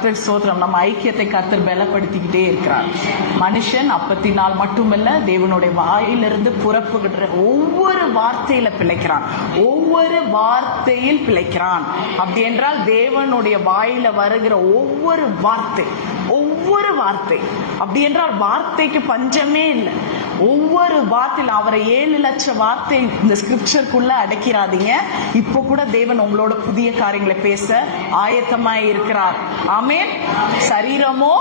கர்த்தர் ஸ்தோத்திரம். நம்ம ஐக்கியத்தை கர்த்தர் பலப்படுத்திக்கிட்டே இருக்கிறார். மனுஷன் அப்பத்தினால் மட்டுமல்ல, தேவனுடைய வாயிலிருந்து புறப்படுகிற ஒவ்வொரு வார்த்தையில பிழைக்கிறான், ஒவ்வொரு வார்த்தையில் பிழைக்கிறான். அப்படி என்றால் தேவனுடைய வாயில வருகிற ஒவ்வொரு வார்த்தை அப்படி என்றால் வார்த்தைக்கு பஞ்சமே இல்லை. ஒவ்வொரு வார்த்தையில் அவரை 7 லட்சம் வார்த்தை இந்த ஸ்கிரிப்சருக்குள்ள அடக்கிறாதீங்க. இப்போ கூட தேவன் உங்களோட புதிய காரியங்களை பேச ஆயத்தமாய் இருக்கிறார். ஆமென். சரீரமோ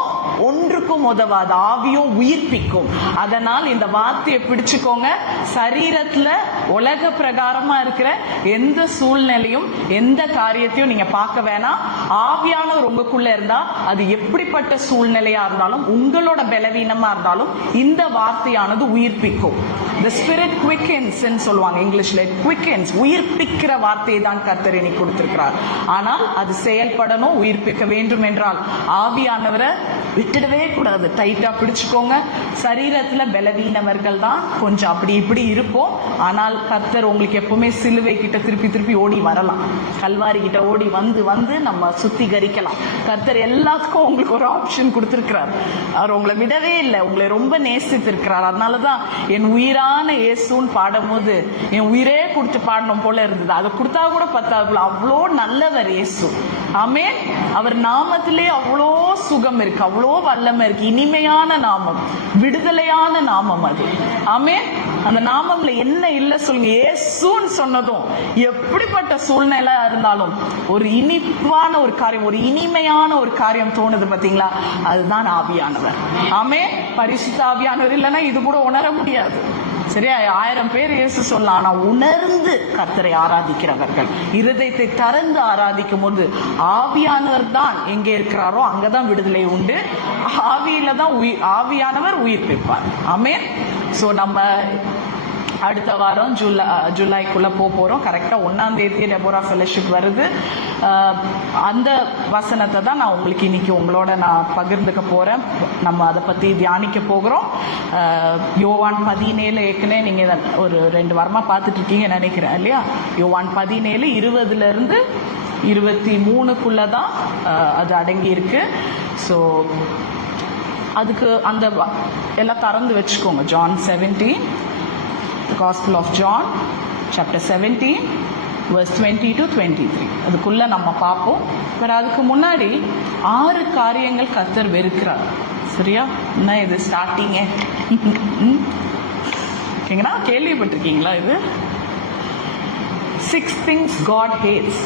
ஒன்றுக்கும் உதவாது, ஆவியோ உயிர்ப்பிக்கும். அதனால் இந்த வார்த்தையை பிடிச்சுக்கோங்க. சரீரத்துல உலக பிரகாரமா இருக்கிற எந்த சூழ்நிலையும் எந்த காரியத்தையும் நீங்க பார்க்க வேணாம். ஆவியானவர் உங்களுக்குள்ள இருந்தா அது எப்படிப்பட்ட சூழ்நிலையா இருந்தாலும், உங்களோட பலவீனமா இருந்தாலும் இந்த வார்த்தையானது உயிர்ப்பிக்கும். The spirit quickens ன்னு சொல்லுவாங்க இங்கிலீஷ்ல. quickens, உயிர்ப்பிக்கிற வார்த்தையை தான் கர்த்தர் இன்னைக்கு கொடுத்திருக்கிறார். ஆனால் அது செயல்படணும், உயிர்ப்பிக்க வேண்டும் என்றால் ஆவியானவரை விட்டுடவே கூடாது. டைட்டா பிடிச்சுக்கோங்க. சரீரத்துல பலவீனவர்கள் தான் கொஞ்சம் அப்படி இப்படி இருப்போம். ஆனால் கர்த்தர் உங்களுக்கு எப்பவுமே சிலுவை கிட்ட திருப்பி ஓடி வரலாம். கல்வாரி கிட்ட ஓடி வந்து நம்ம சுத்திகரிக்கலாம். கர்த்தர் எல்லாத்துக்கும் உங்களுக்கு ஒரு ஆப்ஷன் கொடுத்திருக்கிறார். அவர் உங்களை விடவே இல்லை, உங்களை ரொம்ப நேசித்திருக்கிறார். அதனாலதான் என் உயிரான இயேசுன்னு பாடும்போது என் உயிரே கொடுத்து பாடணும் போல இருந்தது. அதை கொடுத்தா கூட பத்தாது, அவ்வளோ நல்லவர் இயேசு. ஆமென். அவர் நாமத்திலே அவ்வளோ சுகம் இருக்கு, அவ்வளோ வல்லமை இருக்கு. இனிமையான நாமம், விடுதலையான நாமம் அது. ஆமென். அந்த நாமம்ல என்ன இல்ல சொல்லுங்க? இயேசுன்னு சொன்னதும் எப்படிப்பட்ட சூழ்நிலை இருந்தாலும் ஒரு இனிப்பான ஒரு காரியம், ஒரு இனிமையான ஒரு காரியம் தோணுது பாத்தீங்களா? அதுதான் ஆவியானவர். ஆமென். பரிசுத்த ஆவியானவர் இல்லைன்னா இது கூட உணர முடியாது. சரியா? 1000 பேர் இயேசு சொல்லலாம். ஆனா உணர்ந்து கர்த்தரை ஆராதிக்கிறவர்கள், இருதயத்தை திறந்து ஆராதிக்கும் போது ஆவியானவர் தான் எங்கே இருக்கிறாரோ அங்கதான் விடுதலை உண்டு. ஆவியில தான் ஆவியானவர் உயிர்ப்பிப்பார். ஆமென். சோ நம்ம அடுத்த வாரம் ஜூலைக்குள்ள போறோம். கரெக்டா 1ஆம் தேதி டெபோரா ஃபெலோஷிப் வருது. அந்த வசனத்தை தான் நான் உங்களுக்கு இன்னைக்கு உங்களோட நான் பகிர்ந்துக்க போறேன். நம்ம அதை பத்தி தியானிக்க போகிறோம். யோவான் 17 ஏற்கனவே நீங்க ஒரு 2 வாரமா பார்த்துட்டு இருக்கீங்க நினைக்கிறேன் இல்லையா? யோவான் 17 20 to 23 அது அடங்கி இருக்கு. ஸோ அதுக்கு அந்த எல்லாம் திறந்து வச்சுக்கோங்க. John 17, The Gospel of John, chapter 17, verse 20 to 23. அதுக்குள்ள நம்ம பார்ப்போம். அதுக்கு முன்னாடி 6 காரியங்கள் கர்த்தர் வெறுக்கிறார். சரியா? என்ன இது ஸ்டார்டிங்க? ஓகேங்களா? கேள்விப்பட்டிருக்கீங்களா இது? 6 things God hates,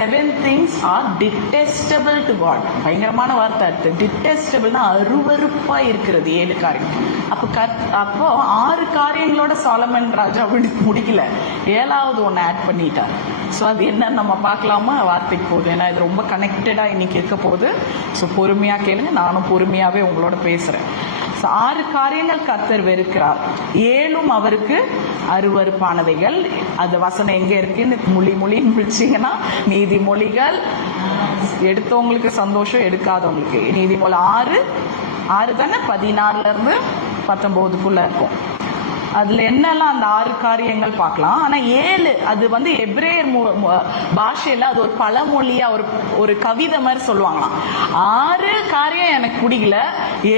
7 things are detestable to God. பயங்கரமான வார்த்தை. டிட்டெஸ்டபிள்னா அருவருப்பா இருக்கிறது 7 காரியம். அப்போ 6 காரியங்களோட சாலமன் ராஜா முடிக்கல, 7வது ஒன்னு ஆட் பண்ணிட்டார். ஸோ அது என்னன்னு நம்ம பார்க்கலாமா? வார்த்தைக்கு போகுது. ஏன்னா இது ரொம்ப கனெக்டடா இன்னைக்கு இருக்க போகுது. ஸோ பொறுமையா கேளுங்க, நானும் பொறுமையாவே உங்களோட பேசுறேன். 6 காரியங்கள் கர்த்தர் வெறுக்கிறார், 7ம் அவருக்கு அருவருப்பானவைகள். அது வசனம் எங்க இருக்குன்னு மொழின்னு பிடிச்சிங்கன்னா நீதிமொழிகள். எடுத்தவங்களுக்கு சந்தோஷம், எடுக்காதவங்களுக்கு நீதிமொழி 6 தானே, 16 to 19 இருக்கும். அதுல என்னெல்லாம் அந்த 6 காரியங்கள் பார்க்கலாம். ஆனா 7 அது எபிரேயர் பாஷையில அது ஒரு பழமொழியா ஒரு கவிதை மாதிரி சொல்லுவாங்களாம். 6 காரியம் எனக்கு பிடிக்கல,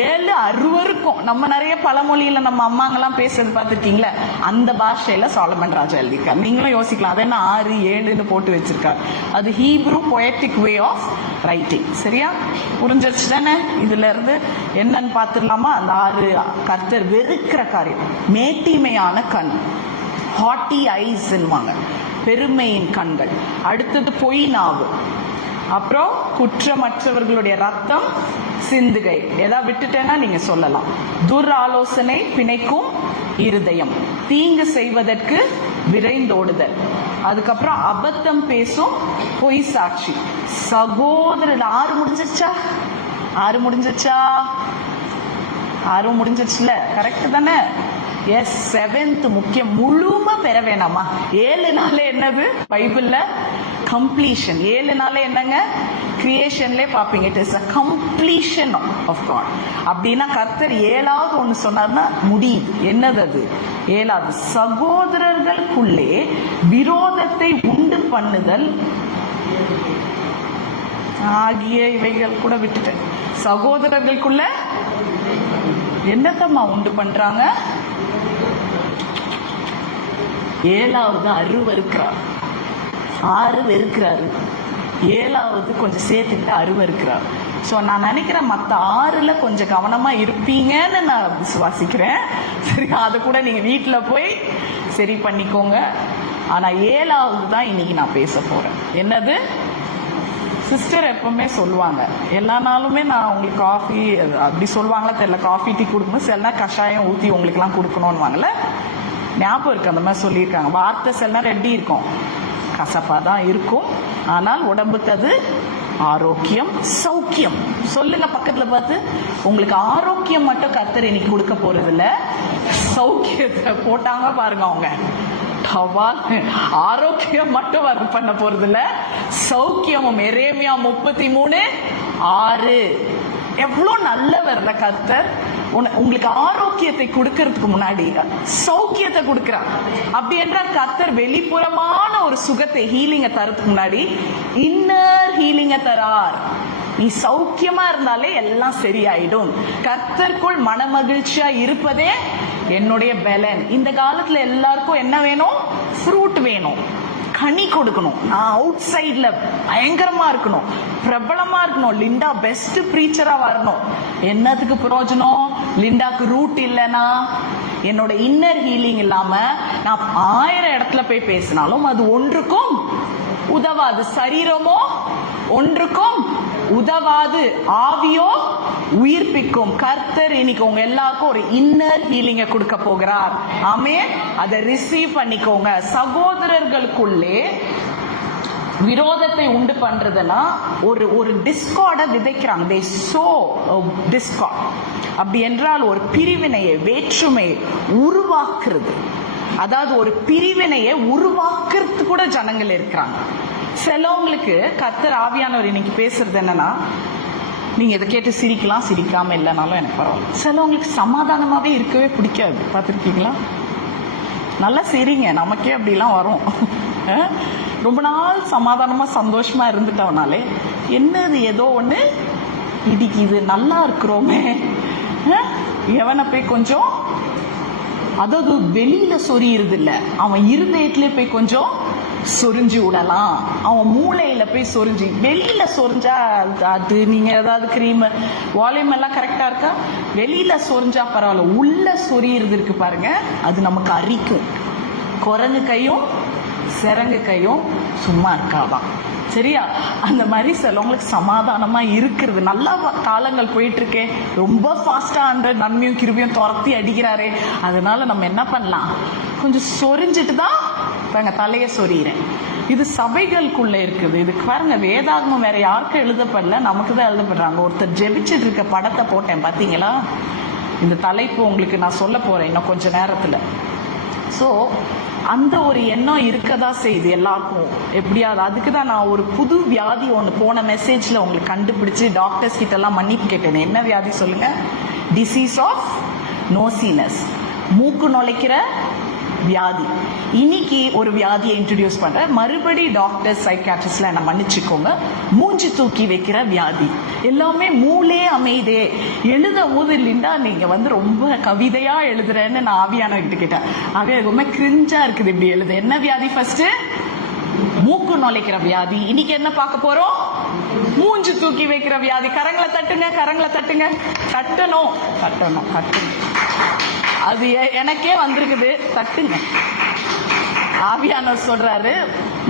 7 அருவருக்கும். நம்ம நிறைய பழமொழியில நம்ம அம்மாங்கெல்லாம் பேசுறது பார்த்துருக்கீங்களா? அந்த பாஷையில சாலமன் ராஜா எழுதியிருக்காரு. நீங்களும் யோசிக்கலாம், அது என்ன 6, 7ன்னு போட்டு வச்சிருக்காரு. அது Hebrew poetic way of writing. சரியா? புரிஞ்சிருச்சு தானே? இதுல இருந்து என்னன்னு பார்த்துடலாமா? அந்த 6 கர்த்தர் வெறுக்கிற காரியம். மேட்டிமையான கண், ஹாட்டி ஐஸ், பெருமையின் கண்கள். அடுத்தது பொய் நாவு. அப்புறம் குற்றமற்றவர்களுடைய ரத்தம் சிந்துகை. ஏதாவது விட்டுட்டேன்னா நீங்க சொல்லலாம். துர் ஆலோசனை பிணைக்கும் இருதயம், தீங்கு செய்வதற்கு விரைந்தோடுதல். அதுக்கப்புறம் அபத்தம் பேசும் பொய் சாட்சி. சகோதரர் 6 முடிஞ்சிருச்சா? 6 முடிஞ்சிருச்சுல? கரெக்ட் தானே? எஸ். 7th முக்கியம். முழுமை பெற வேணாமா? 7 நாளே என்னது பைபிள்ல? கம்ப்ளீஷன். 7 நாளே என்னங்க? கிரியேஷன்ல பாப்பீங்க. It is a completion of God. அப்படின்னா கர்த்தர் 7வது ஒண்ணு சொன்னார்னா முடியுது. என்னது அது? 7வது சகோதரர்களுக்குள்ளே விரோதத்தை உண்டு பண்ணுதல். ஆகிய இவைகள் கூட விட்டுட்டேன். சகோதரர்களுக்குள்ள என்னத்தம்மா உண்டு பண்றாங்க? 7வது அருவருக்கிறார், 6 வெறுக்கிறாரு, 7வது கொஞ்சம் சேர்த்துக்கிட்டு அருவருக்கிறார். ஸோ நான் நினைக்கிறேன் மற்ற 6ல் கொஞ்சம் கவனமா இருப்பீங்கன்னு நான் விசுவாசிக்கிறேன். சரி, அதை கூட நீங்க வீட்டில் போய் சரி பண்ணிக்கோங்க. ஆனா 7வது தான் இன்னைக்கு நான் பேச போறேன். என்னது? சிஸ்டர் எப்பவுமே சொல்லுவாங்க, எல்லா நாளுமே நான் உங்களுக்கு காஃபி அப்படி சொல்லுவாங்களா தெரியல, காஃபி டீ கொடுக்கணும், சில நேரம் கஷாயம் ஊற்றி உங்களுக்குலாம் கொடுக்கணும்னு வாங்கல, ஞாபகம் இருக்கு அந்த மாதிரி சொல்லியிருக்காங்க. வார்த்தை சில நேரம் ரெட்டி இருக்கும், கசப்பாக தான் இருக்கும், ஆனால் உடம்புக்கு அது ஆரோக்கியம், சௌக்கியம். சொல்லுங்க பக்கத்துல பார்த்து, உங்களுக்கு ஆரோக்கியம் மட்டும் கர்த்தர் இன்னைக்கு கொடுக்க போறது இல்ல, சௌக்கியத்தை போட்டாங்க பாருங்க அவங்க. ஆரோக்கியம் மட்டும் வர பண்ண போறது இல்ல, சௌக்கியமும். எரேமியா 33:6. எவ்வளவு நல்லவர் கர்த்தர். உங்களுக்கு ஆரோக்கியத்தை கொடுக்கறதுக்கு முன்னாடி சௌக்கியத்தை கொடுக்கிறார். அப்படி என்றால் கர்த்தர் வெளிப்புறமான ஒரு சுகத்தை, ஹீலிங்க தரதுக்கு முன்னாடி இன்னர் ஹீலிங்க தரார். நீ சௌக்கியமா இருந்தாலே எல்லாம் சரியாயிடும். கர்த்தருக்குள் மன மகிழ்ச்சியா இருப்பதே என்னுடைய பலன். இந்த காலத்துல எல்லாருக்கும் என்ன வேணும்? ஃப்ரூட் வேணும், கனி கொடுக்கணும். நான் அவுட் சைட்ல பயங்கரமா இருக்கணும், பிரபலமா இருக்கணும், லிண்டா பெஸ்ட் பிரீச்சரா வரணும். என்னத்துக்கு பிரயோஜனம்? லிண்டாக்கு ரூட் இல்லைன்னா, என்னோட இன்னர் ஹீலிங் இல்லாம நான் 1000 இடத்துல போய் பேசினாலும் அது ஒன்றுக்கும் உதவாது. சரீரமோ ஒன்றுக்கும் உதவாது, ஆவியோ உயிர்ப்பிக்கும். கர்த்தர் இன்னைக்கு உங்க எல்லாருக்கும் ஒரு இன்னர் ஹீலிங்க கொடுக்க போகிறார். ஆமென். அதை ரிசீவ் பண்ணிக்கோங்க. சகோதரர்களுக்குள்ளே விரோதத்தை உண்டு பண்றதுன்னா ஒரு டிஸ்கார்ட விதைக்கிறாங்க. they sow discord. அப்படி என்றால் ஒரு பிரிவினையை, வேற்றுமையை உருவாக்குறது. அதாவது ஒரு பிரிவினையை உருவாக்குறது கூட ஜனங்கள் இருக்கிறாங்க. சிலவங்களுக்கு கர்த்தர் ஆவியானவர் இன்னைக்கு பேசுறது என்னன்னா, நீங்க இதை கேட்டு சிரிக்கலாம், சிரிக்காம இல்லைனாலும் எனக்கு பரவாயில்ல. சிலவங்களுக்கு சமாதானமாவே இருக்கவே பிடிக்காது. பார்த்துருக்கீங்களா? நல்லா சரிங்க, நமக்கே அப்படிலாம் வரும். ரொம்ப நாள் சமாதானமா சந்தோஷமா இருந்துட்டோம்னாலே என்னது ஏதோ ஒண்ணு இடிக்குது. நல்லா இருக்கிறோமே, எவனை போய் கொஞ்சம், அதாவது வெளியில சொரியுறது இல்ல, அவன் இருதயத்திலே போய் கொஞ்சம் சொரிஞ்சு விடலாம். அவன் மூளையில போய் சொரிஞ்சு, வெளியில சொரிஞ்சா அது நீங்க ஏதாவது கிரீம் வால்யூம் எல்லாம் கரெக்டா இருக்கா? வெளியில சொரிஞ்சா பரவாயில்ல, உள்ள சொரியுறது இருக்கு பாருங்க, அது நமக்கு அரிக்கும். குரங்கு கையும் சிறங்கு கையும் சும்மா இருக்காதான். சரியா? அந்த மாதிரி சிலவங்களுக்கு சமாதானமா இருக்கிறது. நல்லா காலங்கள் போயிட்டு இருக்கே, ரொம்ப ஃபாஸ்டா அந்த நன்மையும் கிருபியும் துரத்தி அடிக்கிறாரே, அதனால நம்ம என்ன பண்ணலாம்? கொஞ்சம் சொரிஞ்சிட்டு தான் பாருங்க தலைய சொறிகிறேன். இது சபைகளுக்குள்ள இருக்குது. இதுக்கு பாருங்க வேதாகமம் வேற யாருக்கும் எழுதப்படல, நமக்கு தான் எழுதப்படுறாங்க. ஒருத்தர் ஜெபிச்சுட்டு இருக்க படத்தை போட்டேன், பாத்தீங்களா? இந்த தலைப்பு உங்களுக்கு நான் சொல்ல போறேன் இன்னும் கொஞ்ச நேரத்துல. ஸோ அந்த ஒரு எண்ணம் இருக்கதா செய்யுது எல்லாருக்கும் எப்படியாவது. அதுக்கு தான் நான் ஒரு புது வியாதி ஒன்று போன மெசேஜ்ல உங்களுக்கு கண்டுபிடிச்சு டாக்டர்ஸ் கிட்ட எல்லாம் மன்னிப்பு கேட்டேன். என்ன வியாதி சொல்லுங்க? டிசீஸ் ஆஃப் நோசினஸ், மூக்கு நுழைக்கிற வியாதி. இன்னைக்கு ஒரு வியாதியை இன்ட்ரடியூஸ் பண்ற, மறுபடி டாக்டர் சைக்காட்ரிஸ்ட்ல என்ன மன்னிச்சுக்கோங்க, மூஞ்சி தூக்கி வைக்கிற வியாதி. எல்லாமே மூளே அமைதே எழுத ஊதில்லைண்டா நீங்க ரொம்ப கவிதையா எழுதுறேன்னு நான் ஆவியானவர்கிட்ட கேட்டேன். ஆக ரொம்ப கிரிஞ்சா இருக்குது இப்படி எழுது. என்ன வியாதி? ஃபர்ஸ்ட் மூக்கு நுழைக்கிற வியாதி. இன்னைக்கு என்ன பார்க்க போறோம்? மூஞ்சி தூக்கி வைக்கிற வியாதி. கரங்களை தட்டுங்க, கரங்களை தட்டுங்க. தட்டணும் தட்டணும் தட்டுங்க. அது எனக்கே வந்திருக்குது, தட்டுங்க. ஆவியானவர் சொல்றாரு,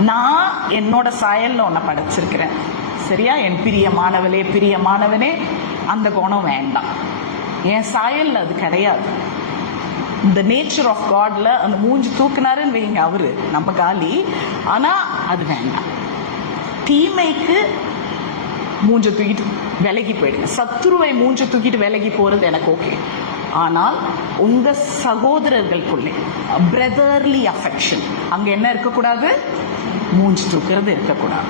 நான் என்னோட சாயல்ல உன்னை படைச்சிருக்கிறேன். சரியா? என் பிரியமானவளே, பிரியமானவனே, அந்த குணம் வேண்டாம். என் சாயல்ல அது கிடையாது. இந்த நேச்சர் ஆஃப் காட்ல அந்த மூஞ்சி தூக்குனாருன்னு வைங்க, அவரு நம்ம காலி. ஆனா அது வேண்டாம். தீமைக்கு மூஞ்ச தூக்கிட்டு விலகி போயிடுங்க. சத்துருவை மூஞ்ச தூக்கிட்டு விலகி போறது எனக்கு ஓகே. ஆனால் உங்க சகோதரர்களுக்குள்ளே பிரதர்லி அஃபெக்ஷன், அங்க என்ன இருக்கக்கூடாது? மூஞ்சி தூக்குறது இருக்கக்கூடாது.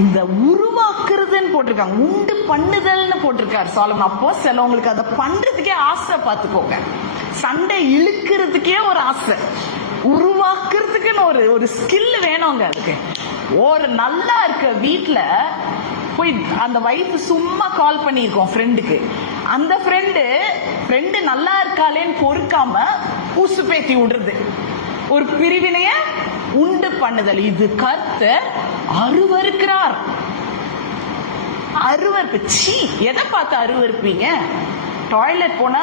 இந்த உருவாக்குறதுன்னு போட்டிருக்காங்க, உண்டு பண்ணுதல்னு போட்டிருக்காரு சாலமன். அப்போ சிலவங்களுக்கு அதை பண்றதுக்கே ஆசை. பார்த்துக்கோங்க, சண்டை இழுக்கிறதுக்கே ஒரு ஆசை, உருவாக்குறதுக்குன்னு ஒரு ஸ்கில் வேணுங்க. அதுக்கு ஒரு நல்லா இருக்க வீட்டுல போய் அந்த வைஃப் சும்மா கால் பண்ணியிருக்கோம் ஃப்ரெண்டுக்கு. அந்த ஃப்ரெண்டு நல்லா இருக்காளேன்னு பொறுக்காம ஊசு பேத்தி விடுறது, ஒரு பிரிவினைய உண்டு பண்ணுதல். இது கர்த்தர் அருவருக்கிறார். அருவருப்பு. சீ, எதை பார்த்து அருவருப்பீங்க? டாய்லெட் போனா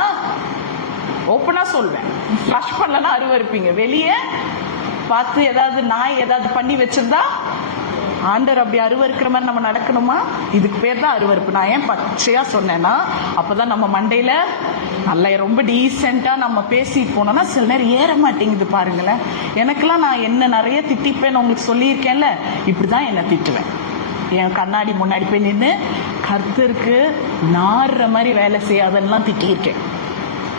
ஓப்பனா சொல்வேன், ஃப்ளஷ் பண்ணலன்னா அருவருப்பீங்க. வெளியே பார்த்து ஏதாவது நாய் ஏதாவது பண்ணி வச்சிருந்தா ஆண்டர் அப்படி அருவருக்கிற மாதிரி நம்ம நடக்கணுமா? இதுக்கு பேர் தான் அருவருப்பு. நான் ஏன் பச்சையா சொன்னேன்னா, அப்பதான் நம்ம மண்டையில நல்ல ரொம்ப டீசெண்டா நம்ம பேசிட்டு போனோம்னா சில நேரம் ஏற மாட்டேங்குது. பாருங்களேன், எனக்கெல்லாம் நான் என்ன நிறைய திட்டிப்பேன்னு உங்களுக்கு சொல்லியிருக்கேன்ல, இப்படிதான் என்ன திட்டுவேன். என் கண்ணாடி முன்னாடி போய் நின்று கர்த்தருக்கு நாடுற மாதிரி வேலை செய்யாதெல்லாம் திட்டியிருக்கேன்.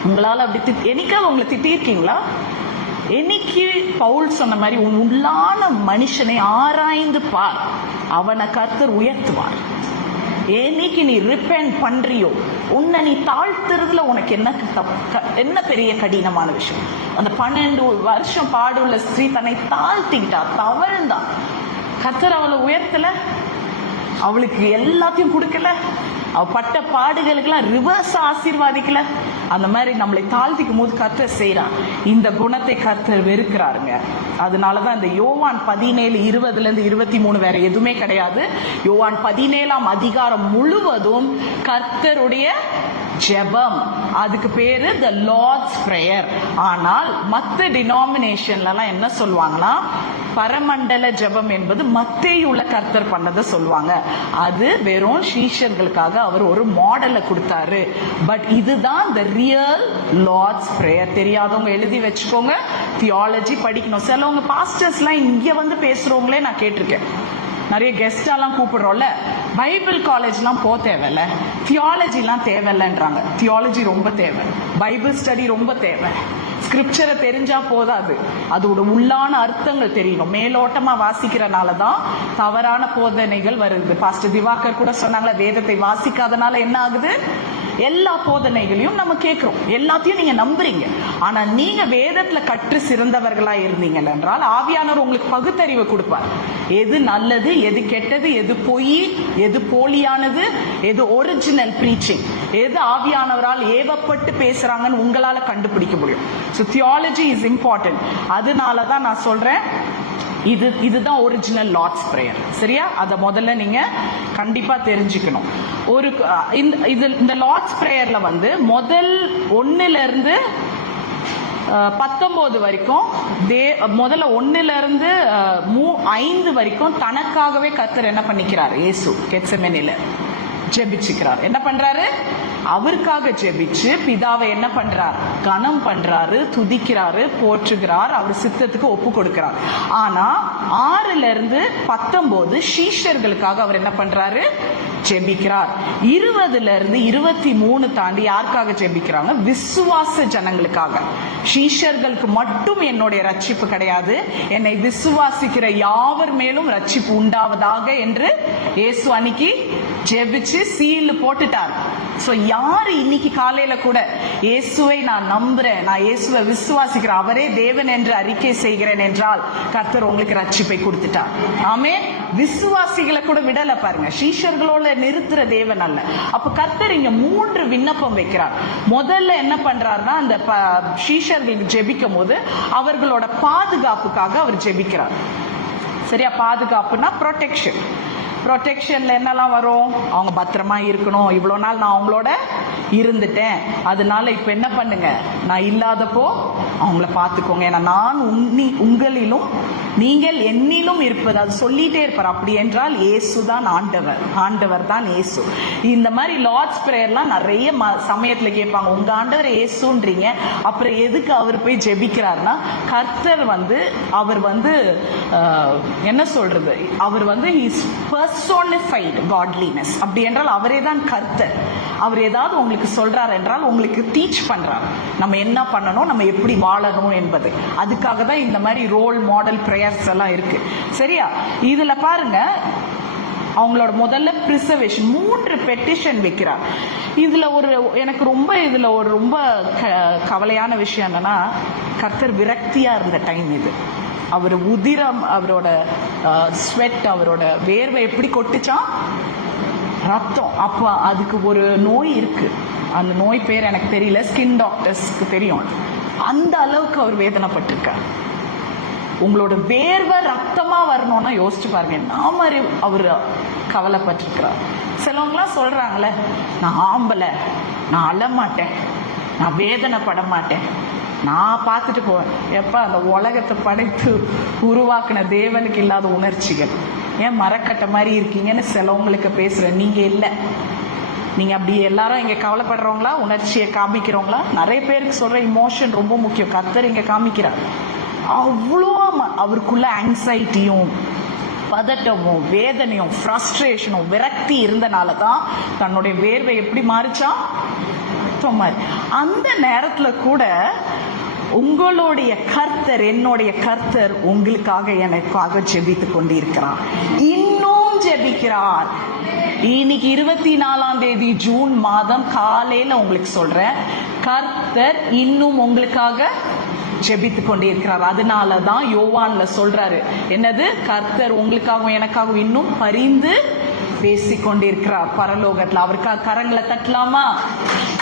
உங்களால அப்படி என்னைக்காவது உங்களை திட்டியிருக்கீங்களா? என்னைக்கு பவுல் சொன்ன மாதிரி உன் உள்ளான மனுஷனை ஆராய்ந்து பார், அவனை கர்த்தர் உயர்த்துவார். என்னைக்கு நீ ரிப்பெண்ட் பண்றியோ, உன்னை நீ தாழ்த்துறதுல உனக்கு என்ன பெரிய கடினமான விஷயம்? அந்த 12 வருஷம் பாடுள்ள ஸ்திரீ தன்னை தாழ்த்திக்கிட்டா, தவறுந்தான். கர்த்தர் அவளை உயர்த்தல, அவளுக்கு எல்லாத்தையும் கொடுக்கல, அவ பட்ட பாடுகளுக்கெல்லாம் ரிவர்ஸ் ஆசீர்வாதிக்கல. அந்த மாதிரி நம்மளை தாழ்த்திக்கும் போது கர்த்தர் செய்யறான். இந்த குணத்தை கர்த்தர் வெறுக்கிறாருங்க. அதனாலதான் இந்த யோவான் 17:20-23 வேற எதுவுமே கிடையாது. யோவான் 17ஆம் அதிகாரம் முழுவதும் கர்த்தருடைய ஜெபம். அதுக்கு பேரு த லார்ட்ஸ் பிரேயர். ஆனால் மற்ற டினாமினேஷன்லாம் என்ன சொல்லுவாங்கன்னா, பரமண்டல ஜெபம் என்பது மத்தேயுள்ள கர்த்தர் பண்ணதை சொல்லுவாங்க. அது வெறும் சீஷர்களுக்காக அவர் ஒரு மாடலை கொடுத்தாரு. பட் இதுதான் த ரியல் லார்ட்ஸ் பிரேயர். தெரியாதவங்க எழுதி வச்சுக்கோங்க, தியாலஜி படிக்கணும். சிலவங்க பாஸ்டர்ஸ் எல்லாம் இங்க வந்து பேசுறவங்களே நான் கேட்டிருக்கேன். நிறைய கெஸ்ட் எல்லாம் கூப்பிடுறோம்ல, பைபிள் காலேஜ் எல்லாம் போக தேவையில்ல, தியாலஜி எல்லாம் தேவையில்லைன்றாங்க. தியாலஜி ரொம்ப தேவை, பைபிள் ஸ்டடி ரொம்ப தேவை. ஸ்கிரிப்சரை தெரிஞ்சா போதாது, அதோட உள்ளான அர்த்தங்கள் தெரியணும். மேலோட்டமா வாசிக்கிறனாலதான் தவறான போதனைகள் வருது. பாஸ்டர் திவாகர் கூட சொன்னாங்களா, வேதத்தை வாசிக்காதனால என்ன ஆகுது? எல்லா போதனைகளையும் நம்ம கேட்கிறோம், எல்லாத்தையும் நீங்க நம்புறீங்க. ஆனா நீங்க வேதத்துல கற்று சிறந்தவர்களா இருந்தீங்க என்றால் ஆவியானவர் உங்களுக்கு பகுத்தறிவு கொடுப்பார். எது நல்லது, எது கெட்டது, எது பொய், எது போலியானது, எது ஒரிஜினல் பிரீச்சிங், எது ஆவியானவரால் ஏவப்பட்டு பேசுறாங்கன்னு உங்களால கண்டுபிடிக்க முடியும். So theology is important. அதனாலதான் நான் சொல்றேன், இதுதான் ஒரிஜினல் லார்ட்ஸ் பிரேயர். சரியா? அத முதல்ல நீங்க கண்டிப்பா தெரிஞ்சுக்கணும். ஒரு இந்த லார்ட்ஸ் பிரேயர்ல வந்து முதல் 1 to 19 வரைக்கும், முதல்ல 1 to 5 வரைக்கும் தனக்காகவே கர்த்தர் என்ன பண்ணிக்கிறார்? இயேசு கெத்செமனேல ஜெபிச்சுக்கிறார். என்ன பண்றாரு? அவருக்காக ஜெபிச்சு பிதாவை என்ன பண்றார்? கனம் பண்றாரு, துதிக்கிறாரு, போற்றுகிறார், அவர் சித்தத்துக்கு ஒப்பு கொடுக்கிறார். ஆனா 6 to 19 சீஷர்களுக்காக அவர் என்ன பண்றாரு? ஜெபிக்கிறார். 20 to 23 தாண்டி யாருக்காக ஜெபிக்கிறாங்க? விசுவாச ஜனங்களுக்காக. சீஷர்களுக்கு மட்டும் என்னுடைய ரட்சிப்பு கிடையாது, என்னை விசுவாசிக்கிற யாவர் மேலும் ரட்சிப்பு உண்டாவதாக என்று இயேசு அன்னைக்கு ஜெபிச்சு சீல் போட்டுட்டார். சோ யாரு இன்னைக்கு காலையில கூட இயேசுவை நான் நம்புறேன், நான் இயேசுவை விசுவாசிக்கிறேன், அவரே தேவன் என்று அறிக்கை செய்கிறேன் என்றால் கர்த்தர் உங்களுக்கு ரட்சிப்பை கொடுத்துட்டார். ஆமே. விசுவாசிகளை கூட விடல பாருங்க, சீஷர்களோட நிறுத்துற தேவன் அல்ல. அப்ப கர்த்தர் இங்க 3 விண்ணப்பம் வைக்கிறார். முதல்ல என்ன பண்றாருன்னா, அந்த சீஷர்களுக்கு ஜெபிக்கும் போது அவர்களோட பாதுகாப்புக்காக அவர் ஜெபிக்கிறார். சரியா? பாதுகாப்புனா ப்ரொடெக்ஷன். ப்ரொடெக்ஷன்ல என்னெல்லாம் வரும்? அவங்க பத்திரமா இருக்கணும். இவ்வளவு நாள் நான் அவங்களோட இருந்துட்டேன், அதனால இப்ப என்ன பண்ணுங்க, நான் இல்லாதப்போ அவங்கள பாத்துக்கோங்க. ஏன்னா நான் உங்களிலும் நீங்கள் என்னிலும் இருப்பது, அது சொல்லிட்டே இருப்பார். அப்படி என்றால் இயேசுதான் ஆண்டவர், ஆண்டவர் தான் இயேசு. இந்த மாதிரி லார்ட்ஸ் பிரேயர்லாம் நிறைய சமயத்துல கேட்பாங்க, உங்க ஆண்டவர் இயேசுன்றீங்க, அப்புறம் எதுக்கு அவர் போய் ஜெபிக்கிறார்னா, கர்த்தர் வந்து அவர் வந்து என்ன சொல்றது, அவர் வந்து personified godliness. அப்படி என்றால் அவரே தான் கர்த்தர். அவர் ஏதாவது உங்களுக்கு சொல்றார் என்றால் உங்களுக்கு டீச் பண்றார், நம்ம என்ன பண்ணணும், நம்ம எப்படி வாழணும் என்பது. அதுக்காக தான் இந்த மாதிரி ரோல் மாடல் பிரேயர்ஸ் எல்லாம் இருக்கு. சரியா? இதுல பாருங்க, அவங்களோட முதல்ல பிரிசர்வேஷன் 3 பெட்டிஷன் வைக்கிறார். இதுல எனக்கு ரொம்ப கவலையான விஷயம் என்னன்னா, கர்த்தர் விரக்தியா இருந்த டைம் இது. அவர் உதிரம், அவரோட ஸ்வெட், அவரோட வேர்வை எப்படி கொட்டுச்சான்? ரத்தம். அப்ப அதுக்கு ஒரு நோய் இருக்கு, அந்த நோய் பேர் எனக்கு தெரியல, ஸ்கின் டாக்டர்ஸ்க்கு தெரியும். அந்த அளவுக்கு அவர் வேதனைப்பட்டிருக்கார். உங்களோட வேர்வை ரத்தமா வரணும்னா யோசிச்சு பாருங்க என்ன மாதிரி அவர் கவலைப்பட்டிருக்கிறார். சிலவங்களாம் சொல்றாங்களே, நான் ஆம்பளை, நான் அழமாட்டேன், நான் வேதனைப்பட மாட்டேன், நான் பார்த்துட்டு போவேன். எப்ப அந்த உலகத்தை படைத்து உருவாக்குன தேவனுக்கு இல்லாத உணர்ச்சிகள், ஏன் மரக்கட்டை மாதிரி இருக்கீங்கன்னு சிலவங்களுக்கு பேசுறேன். நீங்க இல்லை, நீங்க அப்படி எல்லாரும் இங்க கவலைப்படுறவங்களா, உணர்ச்சியை காமிக்கிறவங்களா? நிறைய பேருக்கு சொல்ற இமோஷன் ரொம்ப முக்கியம். கர்த்தர் இங்க காமிக்கிறார். அவ்வளோ அவருக்குள்ள ஆங்ஸைட்டியும் பதட்டமும் வேதனையும் ஃப்ரஸ்ட்ரேஷனும் விரக்தி இருந்தனால தான் தன்னுடைய வேர்வை எப்படி மாறிச்சா மாதிரி. அந்த நேரத்துல கூட உங்களுடைய கர்த்தர், என்னுடைய கர்த்தர் உங்களுக்காக எனக்காக ஜெபித்து கொண்டிருக்கிறார், இன்னும் ஜெபிக்கிறார். இன்னைக்கு 24ஆம் தேதி ஜூன் மாதம் காலையில உங்களுக்கு சொல்றேன், கர்த்தர் இன்னும் உங்களுக்காக ஜெபித்து கொண்டிருக்கிறார். அதனாலதான் யோவான்ல சொல்றாரு, என்னது, கர்த்தர் உங்களுக்காகவும் எனக்காகவும் இன்னும் பரிந்து பேசிக் கொண்டிருக்கிறார் பரலோகத்துல. அவருக்காக கரங்களை தட்டலாமா?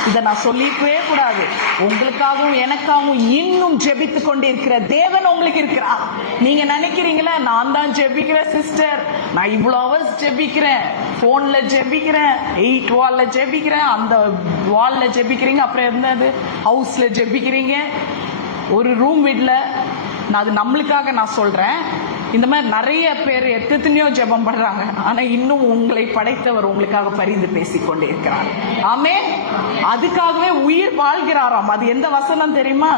இத நான் சொல்லிக்கவே கூடாது. உங்களுக்காகவும் எனக்காகவும் இன்னும் ஜெபித்து கொண்டிருக்கிற தேவன் உங்களுக்கு இருக்கிறார். நீங்க நினைக்கிறீங்களா, நான் தான் ஜெபிக்கிறேன் சிஸ்டர், நான் இவ்வளவு ஹவர்ஸ் ஜெபிக்கிறேன், போன்ல ஜெபிக்கிறேன், 8 வால்ல ஜெபிக்கிறேன், அந்த வால்ல ஜெபிக்கிறீங்க, அப்புறம் என்னது ஹவுஸ்ல ஜெபிக்கிறீங்க, ஒரு ரூம் வீட்ல. அது நம்மளுக்காக நான் சொல்றேன். இந்த மாதிரி நிறைய பேர் எத்தனையோ ஜெபம் பண்றாங்க, ஆனா இன்னும் உங்களை படைத்தவர் உங்களுக்காக பரிந்து பேசிக்கொண்டே இருக்கிறார். ஆமென். அதுக்காகவே உயிர் வாழ்கிறாராம். அது எந்த வசனம் தெரியுமா?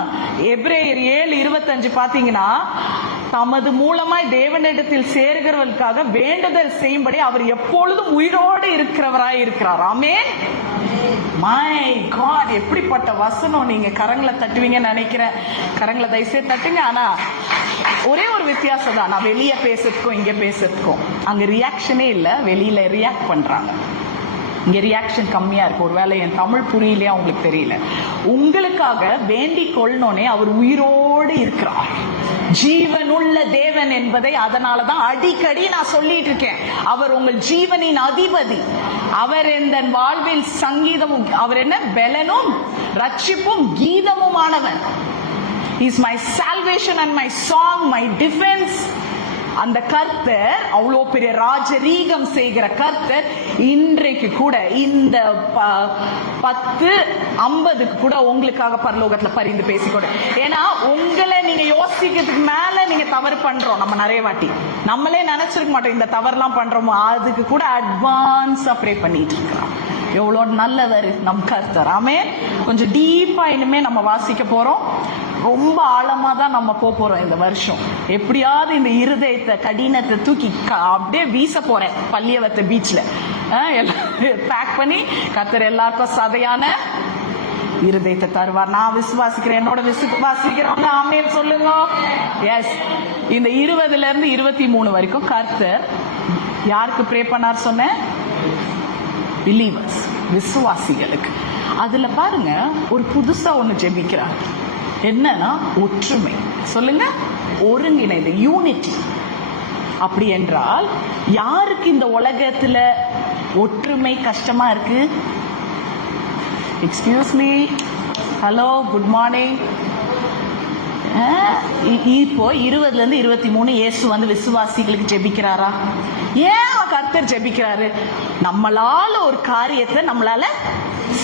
எபிரேயர் 7:25 பாத்தீங்கன்னா, தமது மூலமாய் தேவனிடத்தில் சேர்கிறவர்களுக்காக வேண்டுதல் செய்யும்படி அவர் எப்பொழுதும் உயிரோடு இருக்கிறவராய் இருக்கிறார். ஆமென். மை காட், எப்படிப்பட்ட வசனம். நீங்க கரங்களை தட்டுவீங்கன்னு நினைக்கிறேன். கரங்களை தயவுசெய்து தட்டுங்க. ஆனா ஒரே ஒரு வித்தியாசம் தான், நான் வெளியே பேசுறதுக்கும் இங்க பேசுறதுக்கும். அங்க ரியாக்ஷனே இல்ல, வெளியில ரியாக்ட் பண்றாங்க, இங்க ரியாக்ஷன் கம்மியா இருக்கு. ஒருவேளை என் தமிழ் புரியலையா உங்களுக்கு தெரியல. உங்களுக்காக வேண்டிக் கொள்ளனோனே அவர் உயிரோடு இருக்கிறார், ஜீவனுள்ள தேவன் என்பதை அதனாலதான் அடிக்கடி நான் சொல்லிட்டு இருக்கேன். அவர் உங்கள் ஜீவனின் அதிபதி. அவர் இந்த வாழ்வில் சங்கீதமும், அவர் என்ன, பெலனும் ரட்சிப்பும் கீதமுமானவன். He is my salvation and my song, my defense. அந்த கர்த்தர், அவ்வளோ பெரிய ராஜரீகம் செய்கிற கர்த்தர், இன்றைக்கு கூட இந்த 10:50 கூட உங்களுக்காக பரலோகத்துல பரிந்து பேசிக்கொடு. ஏன்னா உங்களை நீங்க யோசிக்கிறதுக்கு மேல நீங்க தவறு பண்றோம். நம்ம நிறைய வாட்டி நம்மளே நினைச்சிருக்க மாட்டோம் இந்த தவறுலாம் பண்றோமோ, அதுக்கு கூட அட்வான்ஸா ப்ரே பண்ணிட்டு இருக்கிறோம். எவ்வளவு நல்லவர் நம் கர்த்தர். ஆமென். கொஞ்சம் டீப்பா இனிமே நம்ம வாசிக்க போறோம். ரொம்ப ஆழமா தான் நம்ம போறோம் இந்த வருஷம். எப்படியாவது இந்த இருதயத்தை கடினத்தை தூக்கி அப்படியே வீச போறேன் பள்ளியவத்த பீச்ல. பேக் பண்ணி கர்த்தர் எல்லாருக்கும் சதையான இருதயத்தை தருவார். நான் விசுவாசிக்கிறேன், என்னோட விசுவாசிக்கிறவங்க ஆமென் சொல்லுங்க. எஸ். இந்த 20ல இருந்து 23 வரைக்கும் கர்த்தர் யாருக்கு ப்ரே பண்ணார் சொன்னேன்? பிலீவர்ஸ், விசுவாசிகளுக்கு. அதுல பாருங்க, ஒரு புதுசா ஒண்ணு ஜெபிக்கிறார். என்னன்னா ஒற்றுமை. சொல்லுங்க, ஒருங்கிணைந்து, யூனிட்டி. அப்படி என்றால் யாருக்கு இந்த உலகத்துல ஒற்றுமை கஷ்டமா இருக்கு? Excuse me, hello, good morning. இப்போ 20ல இருந்து 23 இயேசு வந்து விசுவாசிகளுக்கு ஜெபிக்கிறாரா? ஏன் கர்த்தர் ஜெபிக்கிறாரு? நம்மளால ஒரு காரியத்தை நம்மளால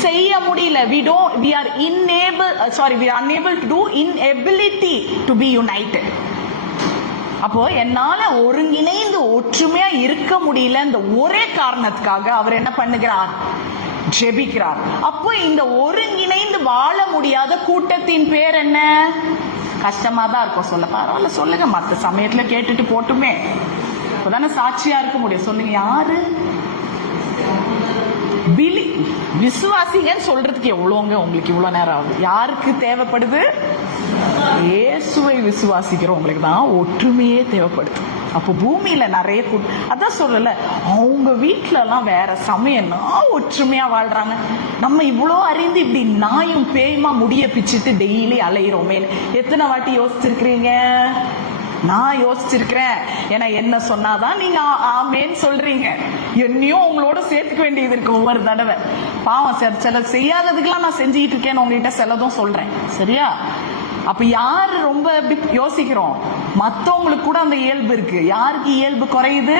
செய்ய முடியல. we are unable to do, inability to be united. அப்போ என்னால ஒருங்கிணைந்து ஒற்றுமையா இருக்க முடியல, இந்த ஒரே காரணத்துக்காக அவர் என்ன பண்ணுகிறார்? ஜெபிக்கிறார். அப்போ இந்த ஒருங்கிணைந்து வாழ முடியாத கூட்டத்தின் பேர் என்ன? கஷ்டமா தான் இருக்கும் சொல்ல. பரவாயில்ல சொல்லுங்க, மற்ற சமயத்துல கேட்டுட்டு போட்டுமே, இப்பதானே சாட்சியா இருக்க முடியும். சொல்லுங்க, யாரு? விசுவாசிங்கன்னு சொல்றதுக்கு எவ்வளவுங்க உங்களுக்கு இவ்வளவு நேரம் ஆகுது? யாருக்கு தேவைப்படுது? இயேசுவை விசுவாசிக்கிறோம் உங்களுக்கு தான் ஒற்றுமையே தேவைப்படுது. அப்போ பூமியில நிறைய அதான் சொல்லல, அவங்க வீட்டுல எல்லாம் வேற சமயம்னா ஒற்றுமையா வாழ்றாங்க. நம்ம இவ்வளோ அறிந்து இப்படி நாயும் பேயுமா முடிய பிச்சுட்டு டெய்லி அலையிறோமே. எத்தனை வாட்டி யோசிச்சிருக்கிறீங்க? நான் யோசிச்சிருக்கிறேன். ஏன்னா என்ன சொன்னாதான் நீங்க ஆமேன்னு சொல்றீங்க. என்னையும் உங்களோட சேர்த்துக்க வேண்டியது இருக்கு ஒவ்வொரு தடவை. பாவம் சில செய்யாததுக்கெல்லாம் நான் செஞ்சுக்கிட்டு இருக்கேன்னு உங்ககிட்ட சிலதும் சொல்றேன். சரியா? அப்ப யாரு ரொம்ப யோசிக்கிறோம்? மத்தவங்களுக்கு கூட அந்த இயல்பு இருக்கு. யாருக்கு இயல்பு குறையுது?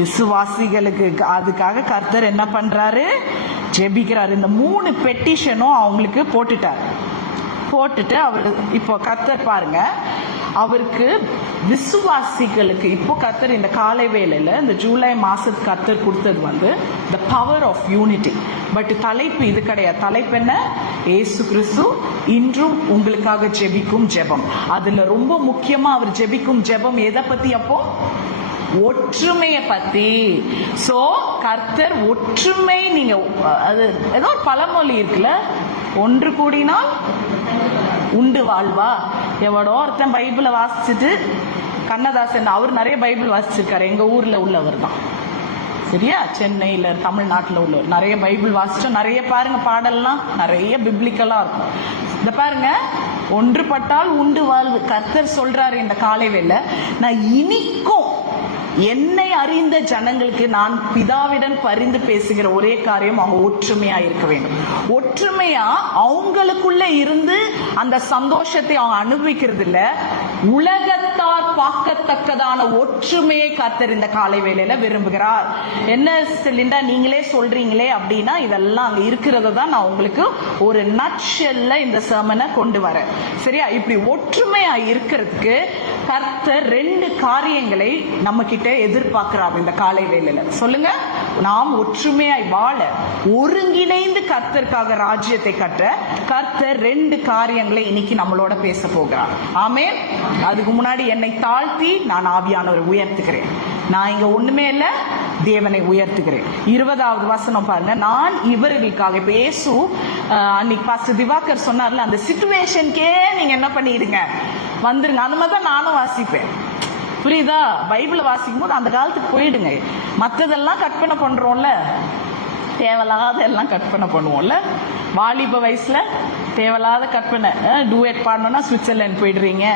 விசுவாசிகளுக்கு. அதுக்காக கர்த்தர் என்ன பண்றாரு? ஜெபிக்கிறாரு. இந்த 3 பெட்டிஷனும் அவங்களுக்கு போட்டுட்டு அவர் இப்போ கர்த்தர் பாருங்க, அவருக்கு விசுவாசிகளுக்கு இப்போ கர்த்தர் இந்த காலை வேளையில இந்த ஜூலை மாசத்துக்கு கர்த்தர் கொடுத்தது the power of unity. But தலைப்பு இது கிடையாது. தலைப்பு என்ன? இயேசு கிறிஸ்து இன்றும் உங்களுக்காக ஜெபிக்கும் ஜெபம். அதுல ரொம்ப முக்கியமா அவர் ஜெபிக்கும் ஜெபம் எதை பத்தி? அப்போ ஒற்றுமையை பத்தி. சோ கர்த்தர் ஒற்றுமை. நீங்க அது ஏதோ ஒரு பழமொழி இருக்குல்ல, ஒன்று கூடினால் உண்டு வாழ்வா. எவடோ ஒருத்தன் பைபிளை வாசிச்சுட்டு, கண்ணதாசன் அவர் நிறைய பைபிள் வாசிச்சிருக்காரு. எங்க ஊர்ல உள்ளவர் தான். சரியா? சென்னையில தமிழ்நாட்டுல உள்ளவர் நிறைய பைபிள் வாசிச்சோம். நிறைய பாருங்க பாடல்லாம் நிறைய பிப்ளிக்கலா இருக்கும். இந்த பாருங்க, ஒன்றுபட்டால் உண்டு வாழ்வு. கர்த்தர் சொல்றாரு இந்த காலை வேளை, நான் இனிக்கும் என்னை அறிந்த ஜனங்களுக்கு நான் பிதாவிடம் பரிந்து பேசுகிற ஒரே காரியம் அவங்க ஒற்றுமையா இருக்க வேண்டும். ஒற்றுமையா அவங்களுக்குள்ள இருந்து அந்த சந்தோஷத்தை அவங்க அனுபவிக்கிறது இல்ல, உலகத்தார் பார்க்கத்தக்கதான ஒற்றுமையை கர்த்தர் இந்த காலை வேளையில விரும்புகிறார். என்ன லிண்டா நீங்களே சொல்றீங்களே அப்படின்னா, இதெல்லாம் அங்க இருக்கிறத தான் நான் உங்களுக்கு ஒரு நட்ஷெல்ல இந்த சர்மனை கொண்டு வரேன். சரியா? இப்படி ஒற்றுமையா இருக்கிறதுக்கு கர்த்தர் 2 காரியங்களை நம்ம கிட்ட எதிர்பார்க்கிறார் இந்த காலை வேளையில. சொல்லுங்க. நாம் ஒற்றுமையாய் வாழ, ஒருங்கிணைந்து கர்த்தருக்காக ராஜ்யத்தை கட்ட கர்த்தர் 2 காரியங்களை இன்னைக்கு நம்மளோட பேச போகிறார். ஆமென். அதுக்கு முன்னாடி என்னை தாழ்த்தி நான் ஆவியானவரை உயர்த்துகிறேன். நான் இங்க ஒண்ணுமே இல்ல, தேவனை உயர்த்துகிறேன். 20வது வசனம் பாருங்க. நான் இவர்களுக்காக, இப்ப இயேசு அன்னைக்கு பாஸ்டர் திவாகர் சொன்னார்ல, அந்த சிச்சுவேஷனுக்கே நீங்க என்ன பண்ணிடுங்க, வந்துருங்க. அந்த மாதிரி தான் நானும் வாசிப்பேன். புரியுதா? பைபிள் வாசிக்கும் போது அந்த காலத்துக்கு போயிடுங்க. மற்றதெல்லாம் கற்பனை பண்றோம்ல, தேவையில்லாத எல்லாம் கற்பனை பண்ணுவோம்ல. வாலிப வயசுல தேவையில்லாத கற்பனை, டூயட் பாடணும்னா சுவிட்சர்லாந்து போயிடுறீங்க,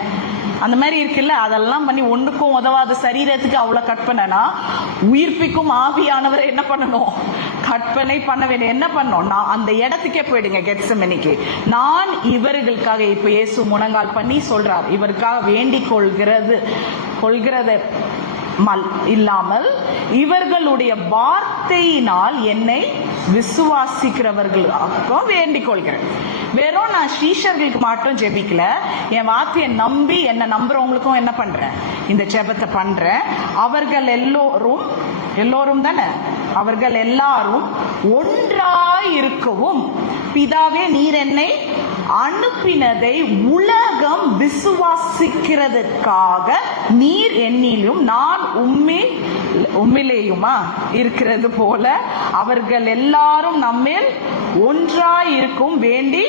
அந்த மாதிரி இருக்குல்ல. அதெல்லாம் பண்ணி ஒண்ணுக்கும் உதவாத சரீரத்துக்கு அவ்வளவு கற்பனைனா, உயிர்ப்பிக்கும் ஆவியானவரை என்ன பண்ணணும்? கற்பனை பண்ண வேண்டிய. என்ன பண்ணணும்? நான் அந்த இடத்துக்கே போயிடுங்க. கெத்செமனிக்கு நான் இவர்களுக்காக, இப்ப இயேசு முழங்கால் பண்ணி சொல்றார், இவருக்காக வேண்டிக் கொள்கிறது இல்லாமல் இவர்களுடைய வார்த்தையினால் என்னை விசுவாசிக்கிறவர்களுக்காக வேண்டிக் கொள்கிறேன். வெறும் நான் சீஷர்களுக்கு மட்டும் ஜெபிக்கல, என் வார்த்தையை நம்பி என்ன நம்புறவங்களுக்கும் என்ன பண்றேன்? இந்த ஜெபத்தை பண்றேன். அவர்கள் எல்லோரும் தானே, அவர்கள் எல்லாரும் ஒன்றாய் இருக்கவும், பிதாவே நீர் என்னை அனுப்பினதை உலகம் விசுவாசிக்கிறதுக்காக நீர் என்னிலும் நான் உம்மிலேயுமா இருக்கிறது போல அவர்கள் எல்லாரும் நம்மேல் ஒன்றாய் இருக்கும் வேண்டி.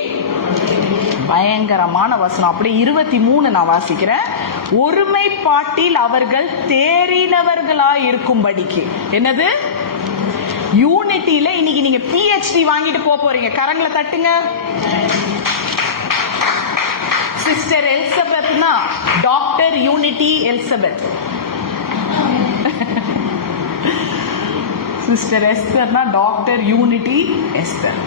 பயங்கரமான வசனம். அப்படி 23 நான் வாசிக்கிறேன். ஒருமைப்பாட்டில் அவர்கள் தேறினவர்களாய் இருக்கும்படிக்கு. என்னது? யூனிட்டியில இன்னைக்கு நீங்க PhD வாங்கிட்டு போறீங்க. கரங்களை தட்டுங்க. சிஸ்டர் எலிசபெத்னா டாக்டர் யூனிட்டி எலிசபெத். சிஸ்டர் எஸ்தர்னா டாக்டர் யூனிட்டி எஸ்தர்.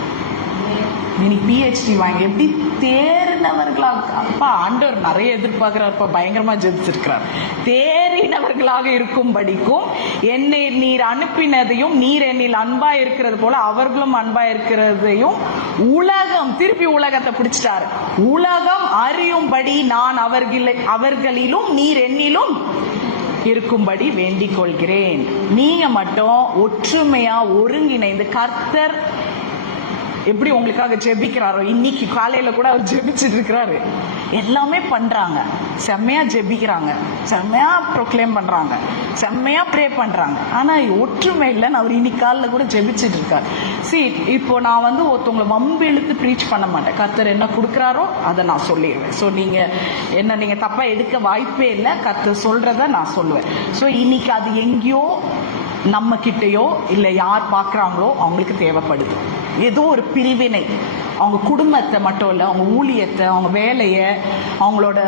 இன்னைக்கு PhD வாங்கி எப்படி தேறினவர்களாக, அப்பா ஆண்டவர் நிறைய எதிர்பார்க்கிறார், பயங்கரமா ஜெபிச்சிருக்கிறார். தேறினவர்களாக இருக்கும்படிக்கும் என்னை நீர் அனுப்பினதையும் நீர் என்னில் அன்பா இருக்கிறது போல அவர்களும் அன்பா இருக்கிறதையும் உலகம், திருப்பி உலகத்தை பிடிச்சிட்டாரு, உலகம் அறியும்படி நான் அவர்களிலும் நீர் என்னிலும் இருக்கும்படி வேண்டிக் கொள்கிறேன். நீங்க மட்டும் ஒற்றுமையா ஒருங்கிணைந்து கர்த்தர் எப்படி உங்களுக்காக ஜெபிக்கிறாரோ, இன்னைக்கு காலையில கூட அவர் ஜெபிச்சுட்டு இருக்கிறாரு. எல்லாமே பண்றாங்க, செம்மையா ஜெபிக்கிறாங்க, செம்மையா ப்ரொக்ளைம் பண்றாங்க, செம்மையா ப்ரே பண்றாங்க. ஆனா ஒற்றுமை இல்லைன்னு அவர் இன்னைக்கு காலையில கூட ஜெபிச்சுட்டு இருக்காரு. இப்போ நான் ஒருத்தவங்களை வம்பு இழுத்து ப்ரீச் பண்ண மாட்டேன். கர்த்தர் என்ன கொடுக்குறாரோ அதை நான் சொல்லிடுவேன். ஸோ நீங்க தப்பா எடுக்க வாய்ப்பே இல்லை. கர்த்தர் சொல்றத நான் சொல்லுவேன். ஸோ இன்னைக்கு அது எங்கேயோ நம்ம கிட்டயோ இல்ல யார் பாக்குறாங்களோ அவங்களுக்கு தேவைப்படுது. ஏதோ ஒரு பிரிவினை அவங்க குடும்பத்தை மட்டும் இல்ல, அவங்க ஊழியத்தை, அவங்க வேலையை, அவங்களோட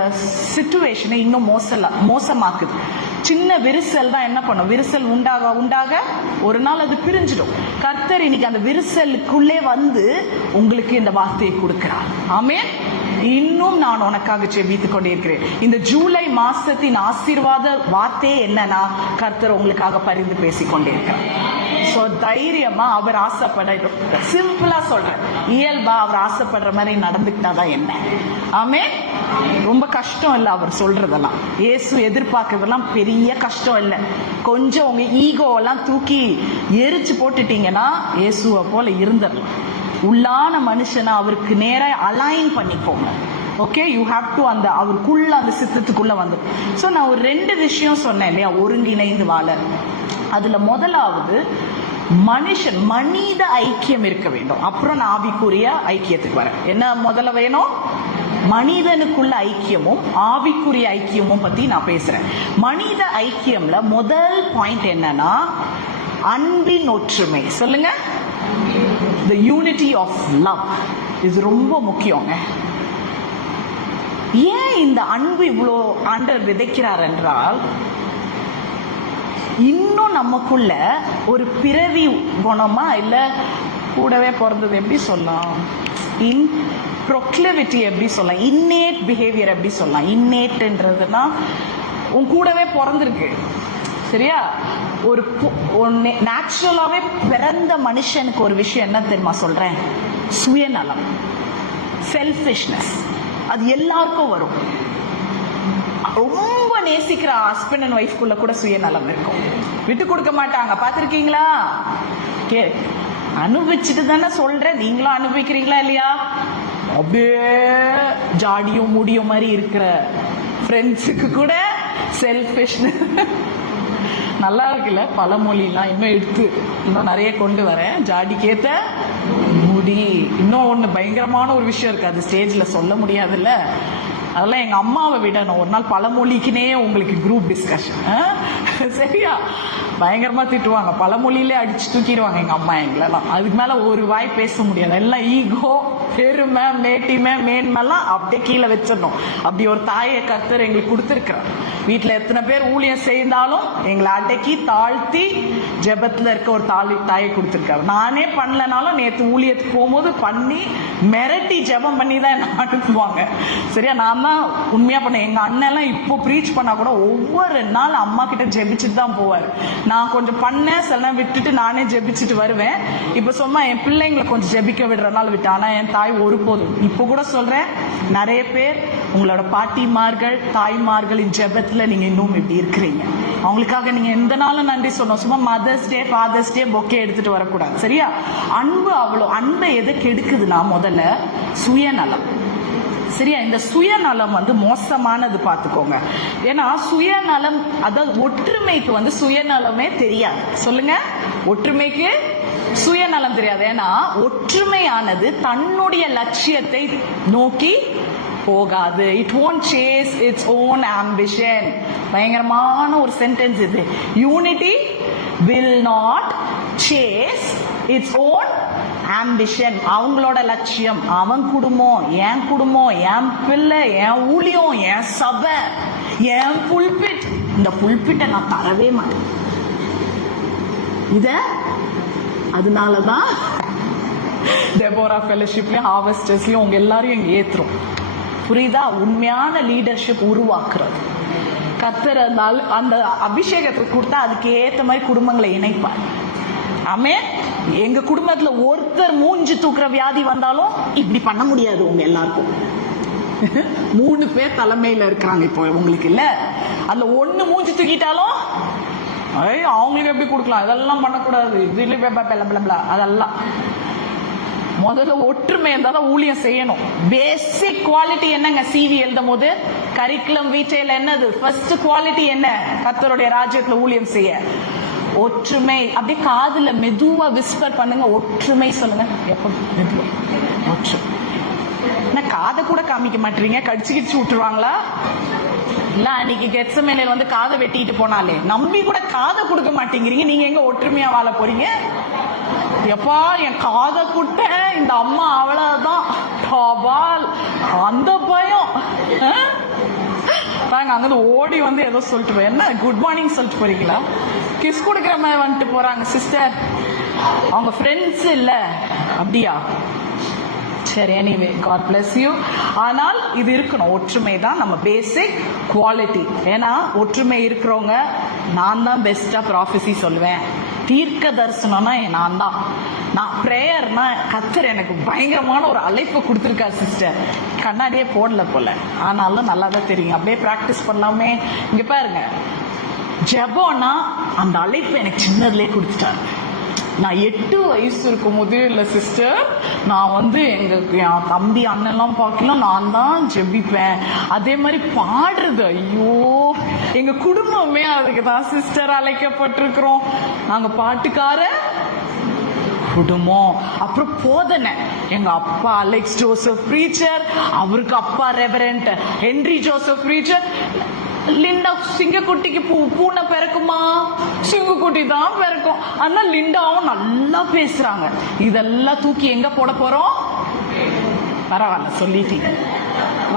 சிச்சுவேஷனை இன்னும் மோசமாக்குது. சின்ன விரிசல் தான் என்ன பண்ணும், விரிசல் உண்டாக உண்டாக ஒரு நாள் அது பிரிஞ்சிடும். கர்த்தர் இன்னைக்கு அந்த விரிசலுக்குள்ளே வந்து உங்களுக்கு இந்த வார்த்தையை கொடுக்கிறார். ஆமென். இன்னும் நான் உனக்காக ஜெபித்துக் கொண்டே இருக்கிறேன். இந்த ஜூலை மாசத்தின் ஆசீர்வாத வார்த்தையே என்னன்னா, கர்த்தர் உங்களுக்காக பரிந்து பேசிக்கொண்டே இருக்கிறார். சோ தைரியமா அவர் ஆசைப்பட, சிம்பிளா சொல்றேன், இயல்பா அவர் ஆசைப்படுற மாதிரி நடந்துக்கிட்டாதான் என்ன. ஆமென். ரொம்ப கஷ்டம் இல்ல அவர் சொல்றதெல்லாம், இயேசு எதிர்பார்க்கறதெல்லாம் பெரிய கஷ்டம் இல்ல. கொஞ்சம் உங்க ஈகோ எல்லாம் தூக்கி எரிச்சு போட்டுட்டீங்கன்னா இயேசுவை போல இருந்துடலாம். உள்ளான மனுஷனை அவருக்கு நேரா அலைன் பண்ணிக்கோங்க. ஓகே, யூ ஹாவ் டு அந்த அவருக்குள்ள அந்த சித்தத்துக்குள்ள வந்து. சோ நான் ஒரு 2 விஷயம் சொன்னேன் இல்லையா, ஒருங்கிணைந்து வாழ. அதுல முதலாவது மனித ஐக்கியம் இருக்க வேண்டும். அப்புறம் நான் ஆவிக்குரிய ஐக்கியத்துக்கு வரேன். என்ன முதல்ல வேணும்? மனிதனுக்குள்ள ஐக்கியமும் ஆவிக்குரிய ஐக்கியமும் பத்தி நான் பேசுறேன். மனித ஐக்கியம்ல முதல் பாயிண்ட் என்னன்னா அன்பின் ஒற்றுமை. சொல்லுங்க, the unity of love. இது ரொம்ப முக்கியங்க. ஏன் இந்த அன்பு இவ்வளோ ஆண்டவர் விதைக்கிறார் என்றால், இன்னும் நமக்குள்ள ஒரு பிறவி குணமா இல்ல கூடவே பிறந்தது எப்படி சொல்லலாம், ப்ரொக்ளிவிட்டி எப்படி சொல்லலாம், இன்னேட் பிஹேவியர் எப்படி சொல்லலாம். இன்னேட்ன்றதுன்னா உன் கூடவே பிறந்திருக்கு, சரியா? ஒரு நேச்சுரலாவே பிறந்த மனுஷனுக்கு ஒரு விஷயம் என்ன தெரியுமா சொல்றேன், சுயநலம், செல்ஃபிஷ்னஸ். அது எல்லாருக்கும் வரும். ரொம்ப நேசிக்கிற ஹஸ்பண்ட் அண்ட் ஒய்ஃப்குள்ள கூட சுயநலம் இருக்கும், விட்டு கொடுக்க மாட்டாங்க. பாத்திருக்கீங்களா? அனுபவிச்சுட்டு தானே சொல்றேன், நீங்களும் அனுபவிக்கிறீங்களா இல்லையா? அப்படியே ஜாடியும் முடியும் மாதிரி இருக்கிற ஃப்ரெண்ட்ஸுக்கு கூட செல்ஃபிஷ்னஸ். நல்லா இருக்குல்ல பழமொழிலாம், இன்னும் எடுத்து இன்னும் நிறைய கொண்டு வரேன். ஜாடிக்கேத்த முடி. இன்னும் ஒண்ணு பயங்கரமான ஒரு விஷயம் இருக்கு, அது ஸ்டேஜ்ல சொல்ல முடியாதுல்ல. அதெல்லாம் எங்க அம்மாவை விடணும். ஒரு நாள் பழமொழிக்குனே உங்களுக்கு குரூப் டிஸ்கஷன், சரியா? பயங்கரமா திட்டுவாங்க, பழமொழியிலே அடிச்சு தூக்கிடுவாங்க எங்க அம்மா எங்களெல்லாம். அதுக்கு மேல ஒரு வாய் பேச முடியாது. எல்லாம் ஈகோ, பெருமை, மேட்டிமை, மேன்மெல்லாம் அப்படியே கீழே வச்சிடணும். அப்படி ஒரு தாயை கர்த்தர் எங்களுக்கு கொடுத்துருக்கிறார். வீட்டுல எத்தனை பேர் ஊழியம் செய்தாலும் எங்களை அடக்கி தாழ்த்தி ஜெபத்துல இருக்க ஒரு தாயை கொடுத்துருக்காரு. நானே பண்ணலனாலும் நேற்று ஊழியத்துக்கு போகும்போது பண்ணி மிரட்டி ஜெபம் பண்ணி தான் என்ன அனுப்புவாங்க, சரியா? நான் தான் உண்மையா பண்ணேன். எங்க அண்ணன் எல்லாம் இப்போ ப்ரீச் பண்ணா கூட ஒவ்வொரு நாள் அம்மா கிட்ட ஜெபிச்சுட்டு தான் போவாரு. நான் கொஞ்சம் பண்ணேன், சில நேரம் விட்டுட்டு நானே ஜெபிச்சுட்டு வருவேன். இப்ப சொன்னா என் பிள்ளைங்களை கொஞ்சம் ஜெபிக்க விடுறதுனால விட்டேன். ஆனா என் தாய் ஒருபோதும், இப்ப கூட சொல்றேன், நிறைய பேர் உங்களோட பாட்டிமார்கள், தாய்மார்களின் ஜெபத்துல நீங்க இன்னும் இப்படி இருக்கிறீங்க. அவங்களுக்காக நீங்க எந்த நாளும் நன்றி சொல்லணும். சும்மா மதர்ஸ் டே, ஃபாதர்ஸ் டே பொக்கே எடுத்துட்டு வரக்கூடாது, சரியா? அன்பு அவ்வளோ, அன்பை எதுக்கு எடுக்குதுன்னா முதல்ல சுயநலம், சரியா? இந்த சுயநலம் வந்து மோசமானது, பாத்துக்கோங்க. ஏன்னா சுயநலம், அதாவது ஒற்றுமைக்கு சுயநலமே தெரியாது. சொல்லுங்க, ஒற்றுமைக்கு சுயநலம் தெரியாது. ஏன்னா ஒற்றுமையானது தன்னுடைய லட்சியத்தை நோக்கி போகாது. It won't chase its own ambition. பயங்கரமான ஒரு சென்டென்ஸ் இது. Unity will not chase its own ambition. அவங்களோட லட்சியம், அவன் குடும்பம், என் குடும்பம், என் பிள்ளை, என் ஊழியம், என் சபை, என் புல்பிட். இந்த புல்பிட்டை நான் தரவே மாட்டேன். இத அதனாலதான் டெபோரா ஃபெலோஷிப்லயும் ஹார்வெஸ்டர்ஸ்லயும் உங்க எல்லாரையும் இங்க ஏத்துறோம். புரியுதா? உண்மையான லீடர்ஷிப் உருவாக்குறது. கர்த்தர் அந்த அபிஷேகத்தை கொடுத்தா அதுக்கு ஏத்த மாதிரி குடும்பங்களை இணைப்பார். ஆமே, எங்க குடும்பத்துல ஒருத்தர் மூஞ்சி தூக்குற வியாதி வந்தாலும் இப்படி பண்ண முடியாது. உங்க எல்லாருக்கும் 3 பேர் தலைமையில இருக்கிறாங்க இப்போ உங்களுக்கு இல்ல. அதுல 1 மூஞ்சி தூக்கிட்டாலும் அவங்களுக்கு எப்படி கொடுக்கலாம், இதெல்லாம் பண்ணக்கூடாது, அதெல்லாம் முதல்ல ஒற்றுமை இருந்தாதான் ஊழியம் செய்யணும். பேசிக் குவாலிட்டி என்னங்க? சிவி எழுதும் போது கரிக்குலம் வீட்டையில என்னது ஃபர்ஸ்ட் குவாலிட்டி என்ன? கர்த்தருடைய ராஜ்யத்துல ஊழியம் செய்ய ஒற்றுமை. அப்படியே காதுல மெதுவா விஸ்பர் பண்ணுங்க, ஒற்றுமை சொல்லுங்க. எப்ப மெதுவா ஒற்றுமை. காதை கூட காமிக்க மாட்டீங்க, கடிச்சு விட்டுருவாங்களா? இல்ல அன்னைக்கு கெத்சமேனில் வந்து காதை வெட்டிட்டு போனாலே நம்பி கூட காதை கொடுக்க மாட்டேங்கிறீங்க. நீங்க எங்க ஒற்றுமையா வாழ போறீங்க? எப்பா என் காதை குட்ட இந்த அம்மா அவ்வளவுதான் அந்த பயம். அங்க ஓடி வந்து ஏதோ சொல்லிட்டு போய் என்ன குட் மார்னிங் சொல்லிட்டு போறீங்களா? கிஸ் கொடுக்குற மாதிரி வந்துட்டு போறாங்க சிஸ்டர். அவங்க ஃப்ரெண்ட்ஸ் இல்ல அப்படியா? சரி, எனிவே காட் பிளஸ் யூ. ஆனால் இது இருக்கணும், ஒற்றுமை தான் நம்ம பேசிக் குவாலிட்டி. ஏன்னா ஒற்றுமை இருக்கிறவங்க, நான் தான் பெஸ்டா ப்ராஃபஸி சொல்லுவேன், தீர்க்க தரிசனம்னா நான் தான், நான் பிரேயர்னா கர்த்தர் எனக்கு பயங்கரமான ஒரு அழைப்பு கொடுத்துருக்கா சிஸ்டர். கண்ணாடியே போடல போல, ஆனாலும் நல்லா தான் தெரியும். அப்படியே பிராக்டிஸ் பண்ணலாமே. இங்க பாருங்க, ஜெபம்னா அந்த அழைப்பு எனக்கு சின்னதுலேயே கொடுத்துட்டாரு. நான் 8 வயசு இருக்கும் போதே இல்ல சிஸ்டர், நான் வந்து என் தம்பி அண்ணெல்லாம் பார்க்கலாம், நான் தான் ஜெபிப்பேன். அதே மாதிரி பாடுறது, ஐயோ எங்க குடும்பமே அதுக்கு தான் சிஸ்டர் அழைக்கப்பட்டிருக்கிறோம். நாங்க பாட்டுக்கார குடும்பம். அப்புறம் போதனை, எங்க அப்பா அலெக்ஸ் ஜோசப் பிரீச்சர், அவருக்கு அப்பா Reverend Henry Joseph preacher. Linda சிங்கக்குட்டிக்கு பூனை பிறக்குமா? சிங்கக்குட்டி தான் பிறக்கும். ஆனா லிண்டாவும் நல்லா பேசுறாங்க. இதெல்லாம் தூக்கி எங்க போட போறோம்? பரவாயில்ல, சொல்லிட்டீங்க,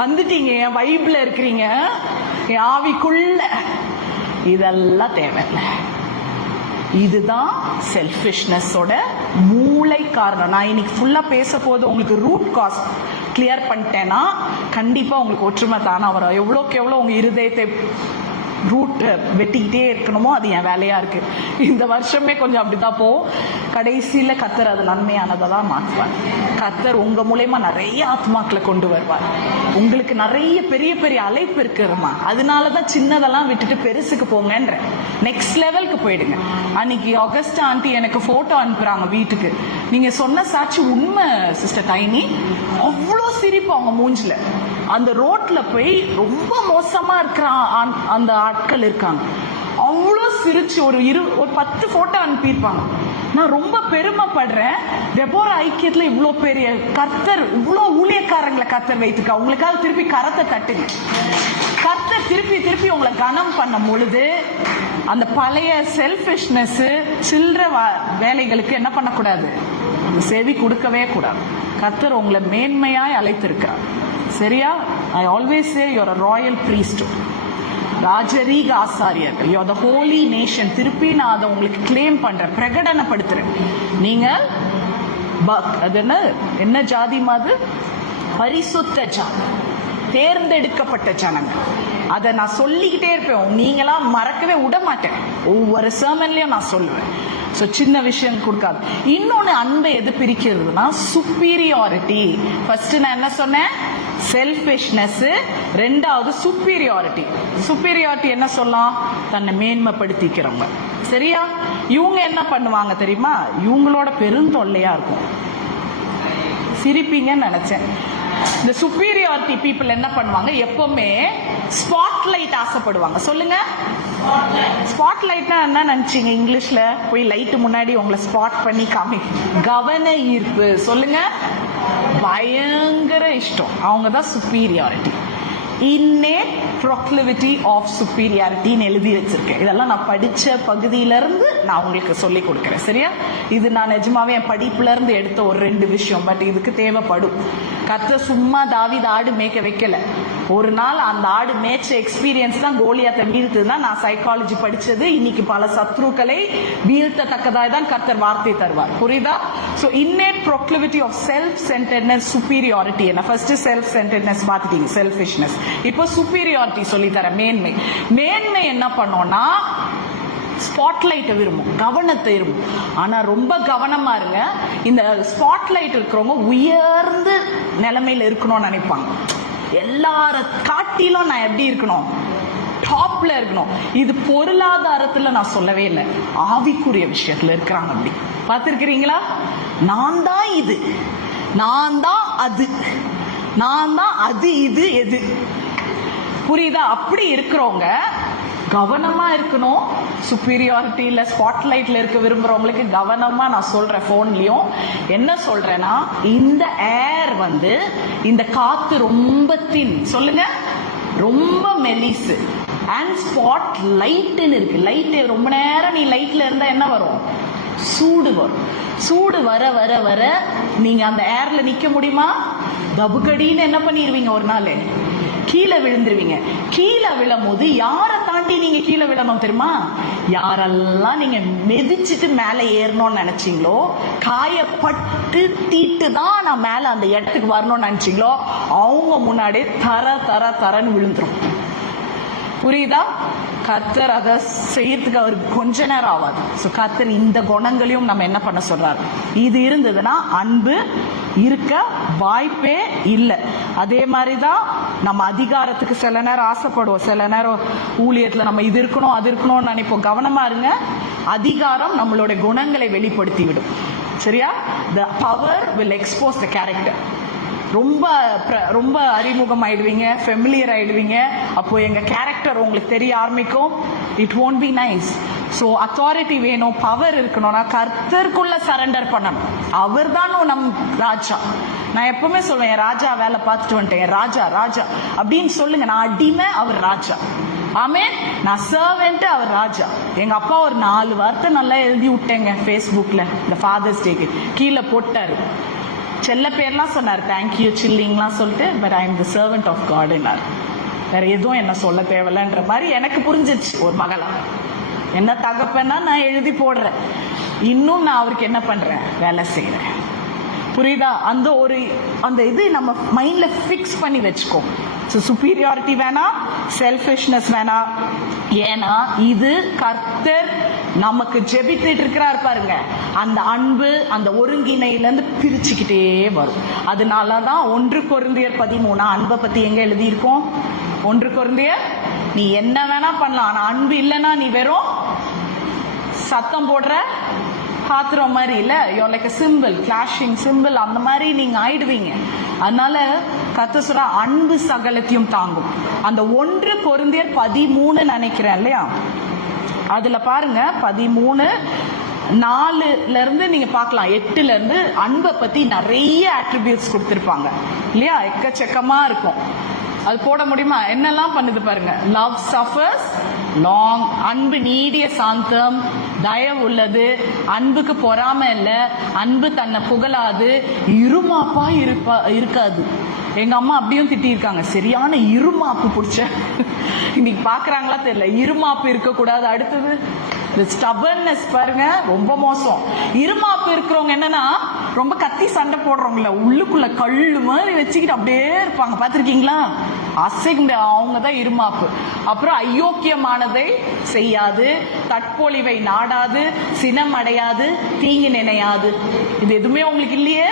வந்துட்டீங்க, என் வைப்ல இருக்கிறீங்க, என் ஆவிக்குள்ள. இதெல்லாம் தேவையில்லை. இதுதான் செல்ஃபிஷ்னஸோட மூளை காரணம். நான் இன்னைக்கு ஃபுல்லா பேச போது உங்களுக்கு ரூட் காஸ் கிளியர் பண்ணிட்டேன்னா கண்டிப்பா உங்களுக்கு ஒற்றுமை தானா வரும். எவ்வளோக்கு எவ்வளோ உங்க இருதயத்தை ரூட் வெட்டிக்கிட்டே இருக்கணுமோ அது என் வேலையா இருக்கு. இந்த வருஷமே கொஞ்சம் அப்படிதான் போகும். கடைசியில கர்த்தர் அது நன்மையானதை தான் மாற்றுவார். கர்த்தர் உங்க மூலமா நிறைய ஆத்மாக்களை கொண்டு வருவார். உங்களுக்கு நிறைய பெரிய பெரிய அழைப்பு இருக்குமா, அதனாலதான் சின்னதெல்லாம் விட்டுட்டு பெருசுக்கு போங்கன்ற, நெக்ஸ்ட் லெவலுக்கு போயிடுங்க. அன்னைக்கு ஆகஸ்ட் ஆண்டி எனக்கு போட்டோ அனுப்புறாங்க வீட்டுக்கு. நீங்க சொன்ன சாட்சி உண்மை சிஸ்டர் டைனி. அவ்வளோ சிரிப்பு அவங்க மூஞ்சில. அந்த ரோட்ல போய் ரொம்ப மோசமா இருக்கிறான் அந்த ஆட்கள் இருக்காங்க, அவ்வளோ சிரிச்சு ஒரு 10 போட்டோ அனுப்பியிருப்பாங்க. நான் ரொம்ப பெருமைப்படுறேன். டெபோரா ஐக்கியத்துல இவ்வளோ பெரிய கர்த்தர், இவ்வளோ ஊழியக்காரங்களை கர்த்தர் வைத்துக்கா. உங்களுக்காக திருப்பி கரத்தை தட்டுங்க. கர்த்தர் திருப்பி திருப்பி உங்களை கனம் பண்ணும் பொழுது அந்த பழைய செல்ஃபிஷ்னஸ் சில்லற வேலைகளுக்கு என்ன பண்ணக்கூடாது, செவி கொடுக்கவே கூடாது. கர்த்தர் உங்களை மேன்மையாய் அழைத்திருக்கிறார். சரியா? I always say you are a royal priesthood. ராஜரீக ஆசாரியர்கள், you are the Holi nation. திருப்பி நான் அதை உங்களுக்கு கிளைம் பண்றேன், பிரகடனப்படுத்துறேன். நீங்கள் அது என்ன ஜாதி மாது? பரிசுத்த ஜாதி, தேர்ந்தெடுக்கப்பட்ட ஜனங்கள். அதை நான் சொல்லிக்கிட்டே இருப்பேன், நீங்களாம் மறக்கவே விட மாட்டேன். ஒவ்வொரு சர்மன்லயும் நான் சொல்லுவேன். ஸோ சின்ன விஷயம் கொடுக்காது. இன்னொன்னு அன்பை எது பிரிக்கிறதுனா சுப்பீரியாரிட்டி. ஃபர்ஸ்ட் நான் என்ன சொன்னேன்? செல்ஃபிஷ்னஸ். ரெண்டாவது சுப்பீரியாரிட்டி. சுப்பீரியாரிட்டி என்ன சொல்லலாம்? தன்னை மேன்மைப்படுத்திக்கிறவங்க. சரியா? இவங்க என்ன பண்ணுவாங்க தெரியுமா? இவங்களோட பெருந்தொல்லையா இருக்கும். சிரிப்பீங்கன்னு நினைச்சேன். இந்த சுப்பீரியாரிட்டி பீப்புள் என்ன பண்ணுவாங்க? எப்பவுமே ஸ்பாட்லைட் ஆசைப்படுவாங்க. சொல்லுங்க, ஸ்பாட்லைட்னா என்ன நினைச்சீங்க? இங்கிலீஷ்ல போய் லைட் முன்னாடி உங்களை ஸ்பாட் பண்ணி காமி, கவன ஈர்ப்பு. சொல்லுங்க, பயங்கர இஷ்டம். அவங்க தான் superiority. innate proclivity of superiority எழுதி வச்சிருக்கேன். இதெல்லாம் நான் படிச்ச பகுதியில இருந்து நான் உங்களுக்கு சொல்லி கொடுக்கிறேன். சரியா? இது நான் நிஜமாவே என் படிப்புல இருந்து எடுத்த ஒரு 2 விஷயம். பட் இதுக்கு தேவைப்படும். கர்த்தர் சும்மா தாவீது ஆடு மேய்க்க வைக்கல. ஒரு நாள் அந்த ஆடு மேய்ச்ச எக்ஸ்பீரியன்ஸ் தான் கோலியாத்தை வீழ்த்துதான். நான் சைக்காலஜி படிச்சது. இன்னைக்கு பல சத்ருக்களை வீழ்த்தத்தக்கதாய் தான் கர்த்தர் வார்த்தை தருவார். புரியுதா? So innate proclivity of self-centeredness, superiority. என்ன ஃபர்ஸ்ட் செல்ஃப் சென்டர்ட்னஸ் பார்த்துட்டீங்க, செல்ஃபிஷ்னஸ். இப்போ சுப்பீரியாரிட்டி சொல்லி தர. மேன்மை. மேன்மை என்ன பண்ணோம்னா ஸ்பாட்லைட்டை விரும்பும், கவனத்தை விரும்பும். ஆனா ரொம்ப கவனமா இருங்க. இந்த ஸ்பாட்லைட் இருக்கிறவங்க உயர்ந்து நிலைமையில இருக்கணும்னு நினைப்பாங்க. எல்லார காட்டிலும் நான் எப்படி இருக்கணும்? டாப்ல இருக்கணும். இது பொருளாதாரத்துல நான் சொல்லவே இல்லை, ஆவிக்குரிய விஷயத்துல இருக்கிறாங்க. அப்படி பார்த்திருக்கிறீங்களா? நான் தான் இது, நான் தான் அது, நான் தான் அது, இது எது? புரியுதா? அப்படி இருக்கிறவங்க கவனமா இருக்கணும். சுப்பீரியாரிட்டியில ஸ்பாட்லைட்ல இருக்க விரும்புறவங்களுக்கு கவனமா நான் சொல்றேன். போன்லயும் என்ன சொல்றேன்னா, இந்த ஏர் வந்து, இந்த காத்து ரொம்ப தின், சொல்லுங்க, ரொம்ப மெலிசு. அண்ட் ஸ்பாட் லைட்னு இருக்கு. லைட் ரொம்ப நேரம் நீ லைட்ல இருந்தா என்ன வரும்? சூடு வரும். சூடு வர வர வர நீங்க அந்த ஏர்ல நிக்க முடியுமா? கபுகடின்னு என்ன பண்ணிருவீங்க? ஒரு நாள் கீழே விழுந்துருவீங்க. கீழே விழும் போது யாரை தாண்டி நீங்க கீழே விழணும் தெரியுமா? யாரெல்லாம் நீங்க மிதிச்சுட்டு மேல ஏறணும்னு நினைச்சீங்களோ, காயப்பட்டு தீட்டு தான் நான் மேல அந்த இடத்துக்கு வரணும்னு நினைச்சீங்களோ, அவங்க முன்னாடி தரன்னு விழுந்துரும். புரியுதா? கர்த்தர் அதை செய்யறதுக்கு அவருக்கு கொஞ்ச நேரம் ஆகாது. ஸோ கர்த்தர் இந்த குணங்களையும் நம்ம என்ன பண்ண சொல்றாரு. இது இருந்ததுன்னா அன்பு இருக்க வாய்ப்பே இல்லை. அதே மாதிரிதான் நம்ம அதிகாரத்துக்கு சில நேரம் ஆசைப்படுவோம். சில நேரம் ஊழியத்துல நம்ம இது இருக்கணும் அது இருக்கணும்னு நினைப்போம். கவனமா இருங்க. அதிகாரம் நம்மளோட குணங்களை வெளிப்படுத்தி விடும். சரியா? the power will expose the character. ரொம்ப அறிமுகம் ஆயிடுவீங்க, ஃபெமிலியர் ஆயிடுவீங்க. அப்போ எங்க கேரக்டர் உங்களுக்கு தெரிய ஆரம்பிக்கும். It won't be nice. So authority வேணும், பவர் இருக்கணும்னா கர்த்தருக்குள்ள சரண்டர் பண்ணணும். அவர் தான் நம் ராஜா. நான் எப்பவுமே சொல்லுவேன், என் ராஜா வேலை பார்த்துட்டு வந்துட்டேன், ராஜா ராஜா அப்படின்னு சொல்லுங்க. நான் அடிமை, அவர் ராஜா. ஆமே, நான் சர்வெண்ட், அவர் ராஜா. எங்க அப்பா ஒரு 4 வார்த்தை நல்லா எழுதி விட்டேங்க ஃபேஸ்புக்ல, இந்த ஃபாதர்ஸ் டேக்கு கீழே போட்டாரு. செல்ல பேர்லாம் சொன்னார், தேங்க்யூ சில்லிங்லாம் சொல்லிட்டு, but I am the servant of காட்னார். வேற எதுவும் என்ன சொல்ல தேவையில்லைன்ற மாதிரி எனக்கு புரிஞ்சிச்சு. ஒரு மகளா என்ன தகப்பன்னா நான் எழுதி போடுறேன், இன்னும் நான் அவருக்கு என்ன பண்றேன், வேலை செய்யறேன். புரியுதா? அந்த இது நம்ம மைண்ட்ல பிக்ஸ் பண்ணி வச்சுக்கோ. சுப்பீரியாரிட்டி வேணாம், செல்ஃபிஷ்னஸ் வேணாம். ஏன்னா இது கர்த்தர் நமக்கு ஜெபித்துட்டு இருக்கிறார் பாருங்க. அந்த அன்பு, அந்த ஒருங்கிணையில இருந்து பிரிச்சுக்கிட்டே வரும். அதனாலதான் 1 கொரிந்தியர் 13 அன்பை பத்தி எங்க எழுதியிருக்கோம்? 1 கொரிந்தியர், நீ என்ன வேணா பண்ணலாம், ஆனா அன்பு இல்லைன்னா நீ வெறும் சத்தம் போடுற பாத்திரம் மாதிரி இல்ல, you're like a symbol, clashing symbol, அந்த மாதிரி நீங்க ஆயிடுவீங்க. அதனால கர்த்தர் சொல்ற அன்பு சகலத்தையும் தாங்கும். அந்த 1 கொரிந்தியர் 13 நினைக்கிறேன் இல்லையா, அதுல பாருங்க 13:4 இருந்து நீங்க பார்க்கலாம். 8ல இருந்து அன்பை பத்தி நிறைய அட்ரிபியூட்ஸ் கொடுத்திருப்பாங்க இல்லையா, எக்கச்சக்கமா இருக்கும். அது போட முடியுமா? என்னெல்லாம் பண்ணுது பாருங்க. லவ் சஃபர்ஸ் லாங், அன்பு நீடிய சாந்தம், தயவு உள்ளது, அன்புக்கு பொறாமை இல்ல, அன்பு தன்னை புகழாது, இருமாப்பா இருக்காது. எங்க அம்மா அப்படியும் திட்டி இருக்காங்க, சரியான இருமாப்பு பிடிச்ச. இன்னைக்கு பாக்குறாங்களா தெரியல, இருமாப்பு இருக்க கூடாது. அடுத்தது ஸ்டபர்னஸ் பாருங்க, ரொம்ப மோசம். இருமாப்பு இருக்கிறவங்க என்னன்னா, ரொம்ப கத்தி சண்டை போடுறவங்கள உள்ளுக்குள்ள கல்லு மாதிரி வச்சுக்கிட்டு அப்படியே இருப்பாங்க, பாத்திருக்கீங்களா? அசைங்க, அவங்கதான் இருமாப்பு. அப்புறம் அயோக்கியமானதை செய்யாது, தற்பொழிவை நாடாது, சினம் அடையாது, தீங்கு நினையாது. இது எதுவுமே உங்களுக்கு இல்லையே.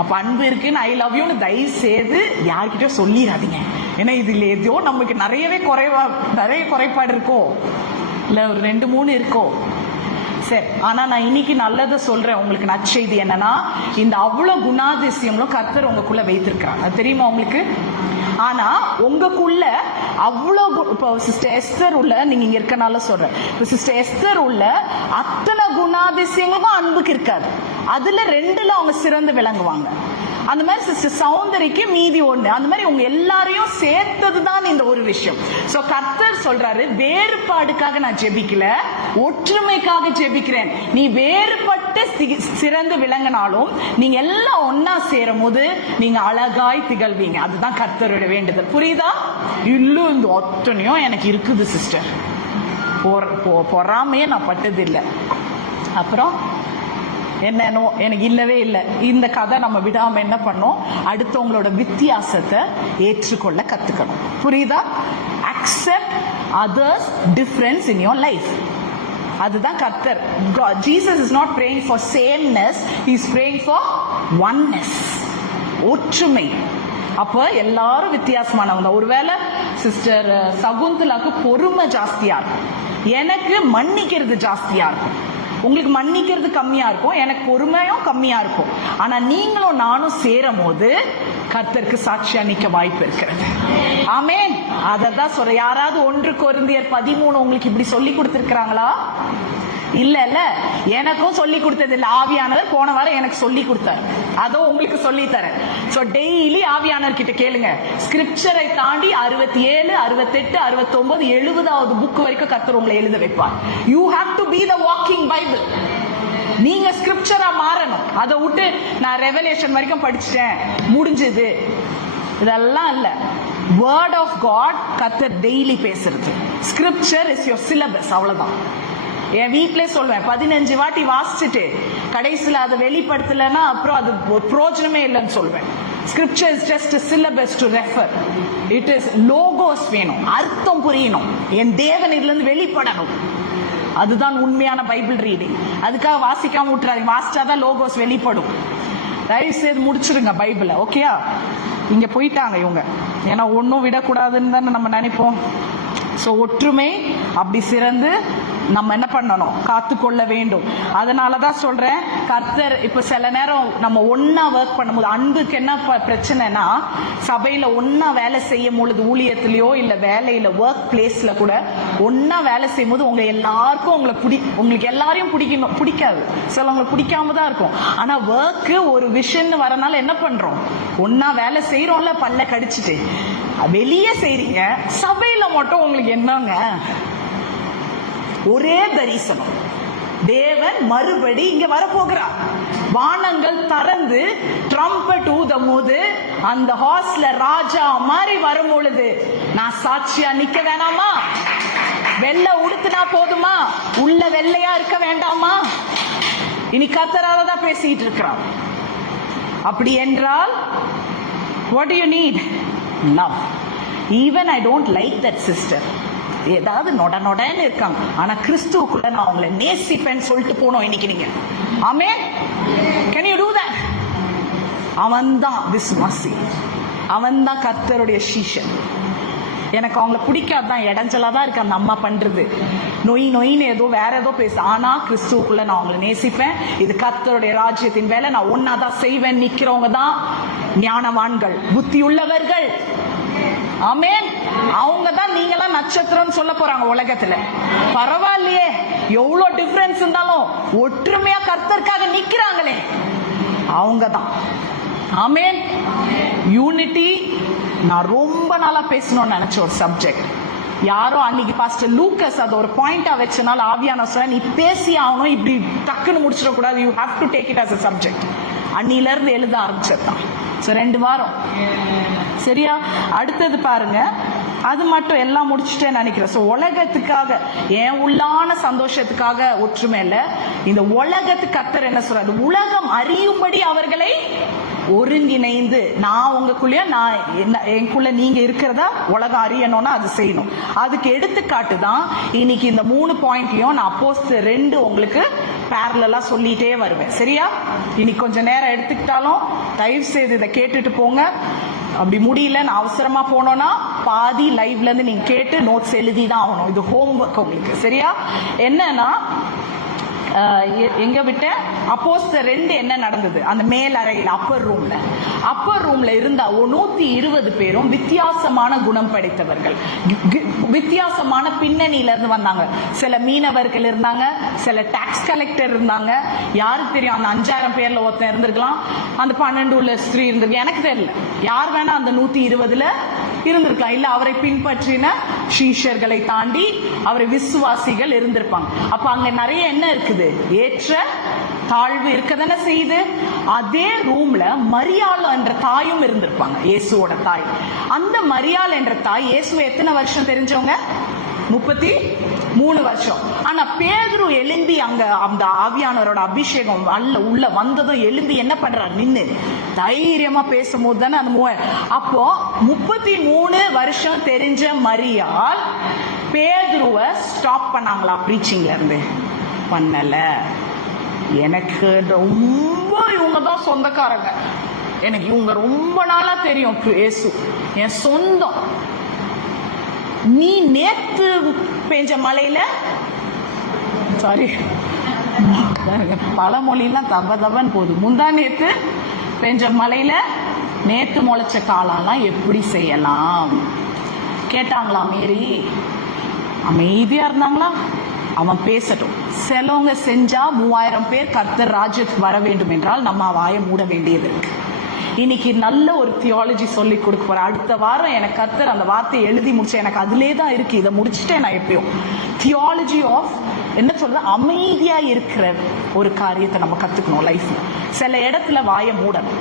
அப்ப அன்பு இருக்குன்னு ஐ லவ் யூன்னு தயவு செய்து யார்கிட்டயோ சொல்லிடாதீங்க. ஏன்னா இதுல எதையோ நமக்கு நிறைய குறைபாடு இருக்கோ, இல்ல ஒரு 2-3 இருக்கோ. சரி, ஆனா நான் இன்னைக்கு நல்லதை சொல்றேன். உங்களுக்கு நற்செய்தி என்னன்னா, இந்த அவ்வளவு குணாதிசயங்களும் கர்த்தர் உங்களுக்குள்ள வைத்திருக்கிறார். அது தெரியுமா உங்களுக்கு? ஆனா உங்களுக்குள்ள அவ்வளவு, இப்போ சிஸ்டர் எஸ்தர் உள்ள, நீங்க இங்க இருக்கனால சொல்றேன், இப்போ சிஸ்டர் எஸ்தர் உள்ள அத்தனை குணாதிசயங்களுக்கும் அன்புக்கு இருக்காது. அதுல 2ல அவங்க சிறந்து விளங்குவாங்க. அந்த மாதிரி சிஸ்டர் சௌந்தரிக்கு மீதி 1. அந்த மாதிரி உங்க எல்லாரையும் சேர்த்ததுதான் இந்த ஒரு விஷயம். சோ கர்த்தர் சொல்றாரு, வேறுபாடுக்காக நான் ஜெபிக்கல, ஒற்றுமைக்காக ஜெபிக்கிறேன். நீ வேறுபட்டு சிறந்து விளங்கினாலும் நீங்க எல்லாம் ஒன்னா சேரும் போது நீங்க அழகாய் திகழ்வீங்க. அதுதான் கர்த்தருடைய வேண்டுதல். புரியுதா? இல்ல இந்த ஒத்தனையும் எனக்கு இருக்குது சிஸ்டர், பொறாமையே நான் பட்டது இல்லை. அப்புறம் என்னன்னோ எனக்கு இல்லவே இல்லை. இந்த கதை நம்ம விடாம என்ன பண்ணோம், அடுத்தவங்களோட வித்தியாசத்தை ஏற்றுக்கொள்ள கத்துக்கணும். புரியுதா? Accept others difference in your life. அதுதான் கர்த்தர். Jesus is not praying for sameness, he is praying for oneness, ஒற்றுமை. அப்ப எல்லாரும் வித்தியாசமானவங்க. ஒருவேளை சிஸ்டர் சகுந்தலாக்கு பொறுமை ஜாஸ்தியா இருக்கும், எனக்கு மன்னிக்கிறது ஜாஸ்தியா இருக்கும். உங்களுக்கு மன்னிக்கிறது கம்மியா இருக்கும், எனக்கு பொறுமையும் கம்மியா இருக்கும். ஆனா நீங்களும் நானும் சேரும் போது கர்த்தருக்கு சாட்சியா நிக்க வாய்ப்பு இருக்கிறது. ஆமென். அததான் சொல்ற. யாராவது 1 கொரிந்தியர் 13 உங்களுக்கு இப்படி சொல்லி கொடுத்திருக்கிறாங்களா? இல்ல இல்ல, எனக்கும் சொல்லி கொடுத்தது இல்ல. ஆவியானவர் போன வாரம் எனக்கு சொல்லி கொடுத்தாரு, அதோ உங்களுக்கு சொல்லி தரேன். சோ டெய்லி ஆவியானவர் கிட்ட கேளுங்க. ஸ்கிரிப்சரை தாண்டி 67, 68, 69, 70வது புக் வரைக்கும் கர்த்தர் உங்களை எழுத வைப்பார். You have to be the walking Bible. நீங்க ஸ்கிரிப்சரா மாறணும். அதை விட்டு நான் ரெவலேஷன் வரைக்கும் படிச்சுட்டேன் முடிஞ்சது இதெல்லாம் இல்ல. வேர்ட் ஆஃப் காட் கர்த்தர் டெய்லி பேசுறது. ஸ்கிரிப்சர் இஸ் யுவர் சிலபஸ், அவ்வளவுதான். என் வீட்டிலே சொல்வேன், 15 வாட்டி வாசிச்சுட்டு கடைசியில் அதை வெளிப்படுத்தலைன்னா அப்புறம் அது பிரயோஜனமே இல்லைன்னு சொல்வேன். Scripture is just a syllabus to refer. It is logos வேணும், அர்த்தம் புரியணும், என் தேவன் இதுல இருந்து வெளிப்படணும். அதுதான் உண்மையான பைபிள் ரீடிங். அதுக்காக வாசிக்காம விட்டுறாதீங்க. வாசிச்சாதான் லோகோஸ் வெளிப்படும். தயவு செய்து முடிச்சிருங்க பைபிளை. ஓகேயா? இங்க போயிட்டாங்க இவங்க, ஏன்னா ஒன்னும் விடக்கூடாதுன்னு தானே நம்ம நினைப்போம். சோ ஒற்றுமை அப்படி சிறந்து நம்ம என்ன பண்ணணும்? காத்துக்கொள்ள வேண்டும். அதனாலதான் சொல்றேன், கர்த்தர் இப்ப சில நேரம் நம்ம ஒன்னா ஒர்க் பண்ணும்போது, அன்புக்கு என்ன பிரச்சனைனா, சபையில ஒன்னா வேலை செய்யும் பொழுது, ஊழியத்திலயோ இல்ல வேலையில ஒர்க் பிளேஸ்ல கூட ஒன்னா வேலை செய்யும் போது உங்க எல்லாருக்கும் உங்களுக்கு எல்லாரையும் பிடிக்காது, சிலவங்களுக்கு பிடிக்காம தான் இருக்கும். ஆனா ஒர்க் ஒரு விஷயம் வரனால என்ன பண்றோம்? ஒன்னா வேலை செய்யறோம்ல, பல்ல கடிச்சிட்டு வெளியே செய்றீங்க. சபையில மட்டும் உங்களுக்கு என்னங்க? ஒரே தரிசனம். தேவன் மறுபடி இங்க வரப்போகிறார். வானங்கள் திறந்து ட்ரம்பட் ஊதும் போது அந்த ஹாஸ்ல ராஜா மாதிரி வரும் பொழுது நான் சாட்சியா நிக்க வேணாமா? வெள்ளை உடுத்துனா போதுமா? உள்ள வெள்ளையா இருக்க வேண்டாமா? இனி கர்த்தராதான் பேசிட்டு இருக்கிறான். அப்படி என்றால் what do you need? Love. Even I don't like that sister. ஏதாவது நொடன்னு இருக்காங்க, ஆனா கிறிஸ்துவுக்குள்ள நான் அவங்களை நேசிப்பேன்னு சொல்லிட்டு போனோம் இன்னைக்கு நீங்க. ஆமென். Can you do that? அவன்தான் விசுவாசி, அவன்தான் கர்த்தருடைய சீஷன். எனக்கு அவங்களை பிடிக்காதான், இடைஞ்சலா தான் இருக்கு அந்த அம்மா பண்றது. நொயின்னு ஏதோ வேற ஏதோ பேச, ஆனா கிறிஸ்துவுக்குள்ள நான் அவங்களை நேசிப்பேன். இது கர்த்தருடைய ராஜ்யத்தின் வேலை, நான் ஒன்னாதான் செய்வேன். நிக்கிறவங்க தான் ஞானவான்கள், புத்தி உள்ளவர்கள். ஆமென். அவங்க தான் நீங்களாம் நட்சத்திரம் சொல்ல போறாங்க உலகத்துல. பரவாயில்லையே, எவ்வளவு டிஃபரன்ஸ் இருந்தாலும் ஒற்றுமையா கர்த்தருக்காக நிக்கிறாங்களே, அவங்க தான். ஆமென். யூனிட்டி நான் ரொம்ப நாளா பேசணும்னு நினைச்ச ஒரு சப்ஜெக்ட். யாரோ அன்னைக்கு பாஸ்டர் லூக்கஸ் அது ஒரு பாயிண்டா வச்சனால ஆவியான சொல்ல, நீ பேசி ஆகணும், இப்படி டக்குன்னு முடிச்சிட கூடாது, you have to take it as a subject. அன்னில இருந்து எழுத ஆரம்பிச்சதான். 2 வாரம் சரியா? அடுத்தது பாருங்க, அது மட்டும் எல்லாம் முடிச்சுட்டேன்னு நினைக்கிறேன். சோ உலகத்துக்காக, என் உள்ளான சந்தோஷத்துக்காக ஒற்றுமை இல்ல, இந்த உலகத்துக்கு கர்த்தர் என்ன சொல்றாரு? உலகம் அறியும்படி அவர்களை ஒருங்கிணைந்து, நான் உங்களுக்குள்ளேயே நான் எனக்குள்ள நீங்க இருக்கிறதா உலகம் அறியணும்னா அது செய்யணும். அதுக்கு எடுத்துக்காட்டு தான் இன்னைக்கு இந்த 3 பாயிண்ட்லயும் நான் அப்போஸ்தலர் 2 உங்களுக்கு பேரலா சொல்லிட்டே வருவேன். சரியா? இன்னைக்கு கொஞ்சம் நேரம் எடுத்துக்கிட்டாலும் தயவு செய்து இதை கேட்டுட்டு போங்க. அப்படி முடியல, நான் அவசரமா போனோம்னா பாதி லைவ்ல இருந்து நீங்க கேட்டு நோட்ஸ் எழுதி தான் ஆகணும். இது ஹோம்ஒர்க் உங்களுக்கு. சரியா? என்னன்னா, எங்க விட்ட அப்போஸ்தலர் 2 என்ன நடந்தது? அந்த மேல் அறையில் அப்பர் ரூம்ல இருந்த 120 பேரும் வித்தியாசமான குணம் படைத்தவர்கள், வித்தியாசமான பின்னணியில இருந்து வந்தாங்க. சில மீனவர்கள் இருந்தாங்க, சில டாக்ஸ் கலெக்டர் இருந்தாங்க. யாருக்கு தெரியும்? அந்த 5000 பேர்ல ஒருத்தன் இருந்திருக்கலாம், அந்த 12 உள்ள ஸ்திரீ இருந்திருக்கு, எனக்கு தெரியல. யார் வேணா அந்த 120ல இருந்திருக்கலாம். இல்ல அவரை பின்பற்றின சீஷர்களை தாண்டி அவரை விசுவாசிகள் இருந்திருப்பாங்க. அப்ப அங்க நிறைய என்ன இருக்குது? ஏற்ற தாழ்வு இருக்கதானே செய்யுது. அதே ரூம்ல மரியாள் என்ற தாயும் இருந்திருப்பாங்க, இயேசுவோட தாய். அந்த மரியாள் என்ற தாய் இயேசுவை எத்தனை வருஷம் தெரிஞ்சவங்க? 33 வருஷம். ஆனா பேதுரு எழும்பி அங்க அந்த ஆவியானவரோட அபிஷேகம் உள்ள வந்ததும் எழும்பி என்ன பண்றாரு? நின்னு தைரியமா பேசும்போது தானே அந்த அப்போ 33 வருஷம் தெரிஞ்ச மரியாள் பேதுருவை ஸ்டாப் பண்ணாங்களா? பிரீச்சிங்ல இருந்து பண்ணல. எனக்கு ரொம்ப இவங்க தான் சொந்தக்காரங்க, எனக்கு இவங்க ரொம்ப நாளா தெரியும். இயேசு என் சொந்தம். நீ நேத்து பெஞ்ச மலையில, சாரி பழமொழிலாம் தப தபன்னு போகுது. முந்தா நேத்து பெஞ்ச மலையில நேத்து முளைச்ச காளாலாம் எப்படி செய்யலாம் கேட்டாங்களா மேரி. அமைதியா இருந்தாங்களா? அவன் பேசட்டும். சிலவங்க செஞ்சா 3000 பேர் கர்த்தர் ராஜ்யத்துக்கு வர வேண்டும் என்றால் நம்ம வாயை மூட வேண்டியது இருக்கு. இன்னைக்கு நல்ல ஒரு தியாலஜி சொல்லி கொடுக்க போறேன். அடுத்த வாரம் எனக்கு கர்த்தர் அந்த வார்த்தையை எழுதி முடிச்சேன். எனக்கு அதுலே தான் இருக்கு. இதை முடிச்சுட்டேன் நான் எப்பயும். தியாலஜி ஆஃப் என்ன சொல்ற, அமைதியா இருக்கிற ஒரு காரியத்தை நம்ம கத்துக்கணும் லைஃப்ல. சில இடத்துல வாயை மூடணும்.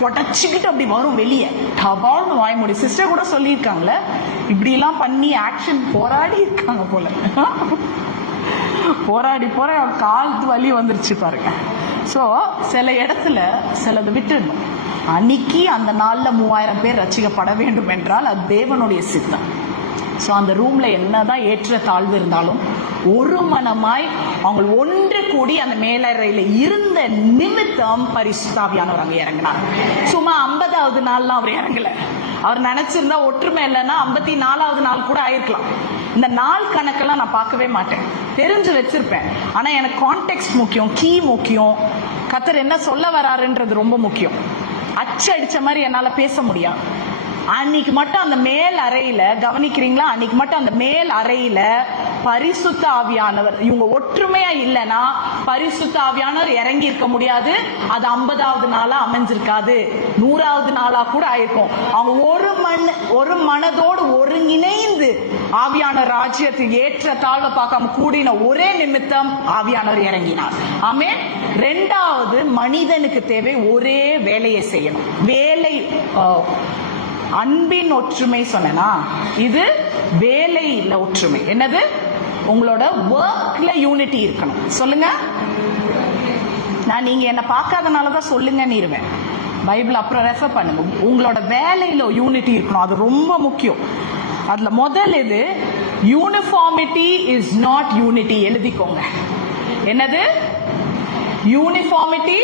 பொட்டச்சிக்கிட்டு அப்படி வரும் வெளியே, டபால்னு வாய மூடி. சிஸ்டர் கூட சொல்லியிருக்காங்களே, இப்படி எல்லாம் பண்ணி ஆக்ஷன் போராடி இருக்காங்க போல. போராடி காலத்து வலி வந்துருச்சு பாருங்க. ஸோ சில இடத்துல சிலது விட்டுடணும். அன்னைக்கு அந்த நாள்ல 3000 பேர் ரட்சிக்கப்பட வேண்டும் என்றால் அது தேவனுடைய சித்தம். ஸோ அந்த ரூம்ல என்னதான் ஏற்ற தாழ்வு இருந்தாலும் ஒரு மனமாய் அவங்க ஒன்று கூடி அந்த மேலறையில இருந்த நிமித்தம் பரிசுத்த ஆவியானவர் அங்க இறங்கினார். சும்மா 50வது நாள்லாம் அவர் இறங்கல. அவர் நினைச்சிருந்தா ஒற்றுமை இல்லைன்னா 54வது நாள் கூட ஆயிருக்கலாம். இந்த நாள் கணக்கெல்லாம் நான் பார்க்கவே மாட்டேன், தெரிஞ்சு வச்சிருப்பேன். ஆனா எனக்கு கான்டெக்ஸ்ட் முக்கியம், கீ முக்கியம், கர்த்தர் என்ன சொல்ல வராருன்றது ரொம்ப முக்கியம். அச்சடிச்ச மாதிரி என்னால பேச முடியாது. அன்னைக்கு மட்டும் அந்த மேல் அறையில கவனிக்கிறீங்களா? அன்னைக்கு மட்டும் அந்த மேல் அறையில பரிசுத்த ஆவியானவர், இவங்க ஒற்றுமையா இல்லைன்னா பரிசுத்த ஆவியானவர் இறங்கி இருக்க முடியாது. அது 50வது நாளா அமைஞ்சிருக்காது, 100வது நாளா கூட ஆயிருக்கும். அவங்க ஒரு மனதோடு ஒருங்கிணைந்து ஆவியான ராஜ்யத்துக்கு ஏற்ற தாழ்வை பார்க்காம கூடின ஒரே நிமித்தம் ஆவியானவர் இறங்கினார். ஆமென். 2வது, மனிதனுக்கு தேவை ஒரே வேலையை செய்யணும். வேலை அன்பின் ஒற்றுமை சொன்னா, இது வேலையில ஒற்றுமை. என்னது? உங்களோட ஒர்க்ல யூனிட்டி இருக்கணும். சொல்லுங்க. நான் நீங்க என்ன பார்க்காதனாலதான் சொல்லுங்கன்னு இருவேன். பைபிள் அப்புறம் ரெஃபர் பண்ணுங்க. உங்களோட வேலையில யூனிட்டி இருக்கணும், அது ரொம்ப முக்கியம். அதுல முதல் இது யூனிஃபார்மிட்டி இஸ் நாட் யூனிட்டி. எழுதிக்கோங்க. என்னது? Uniformity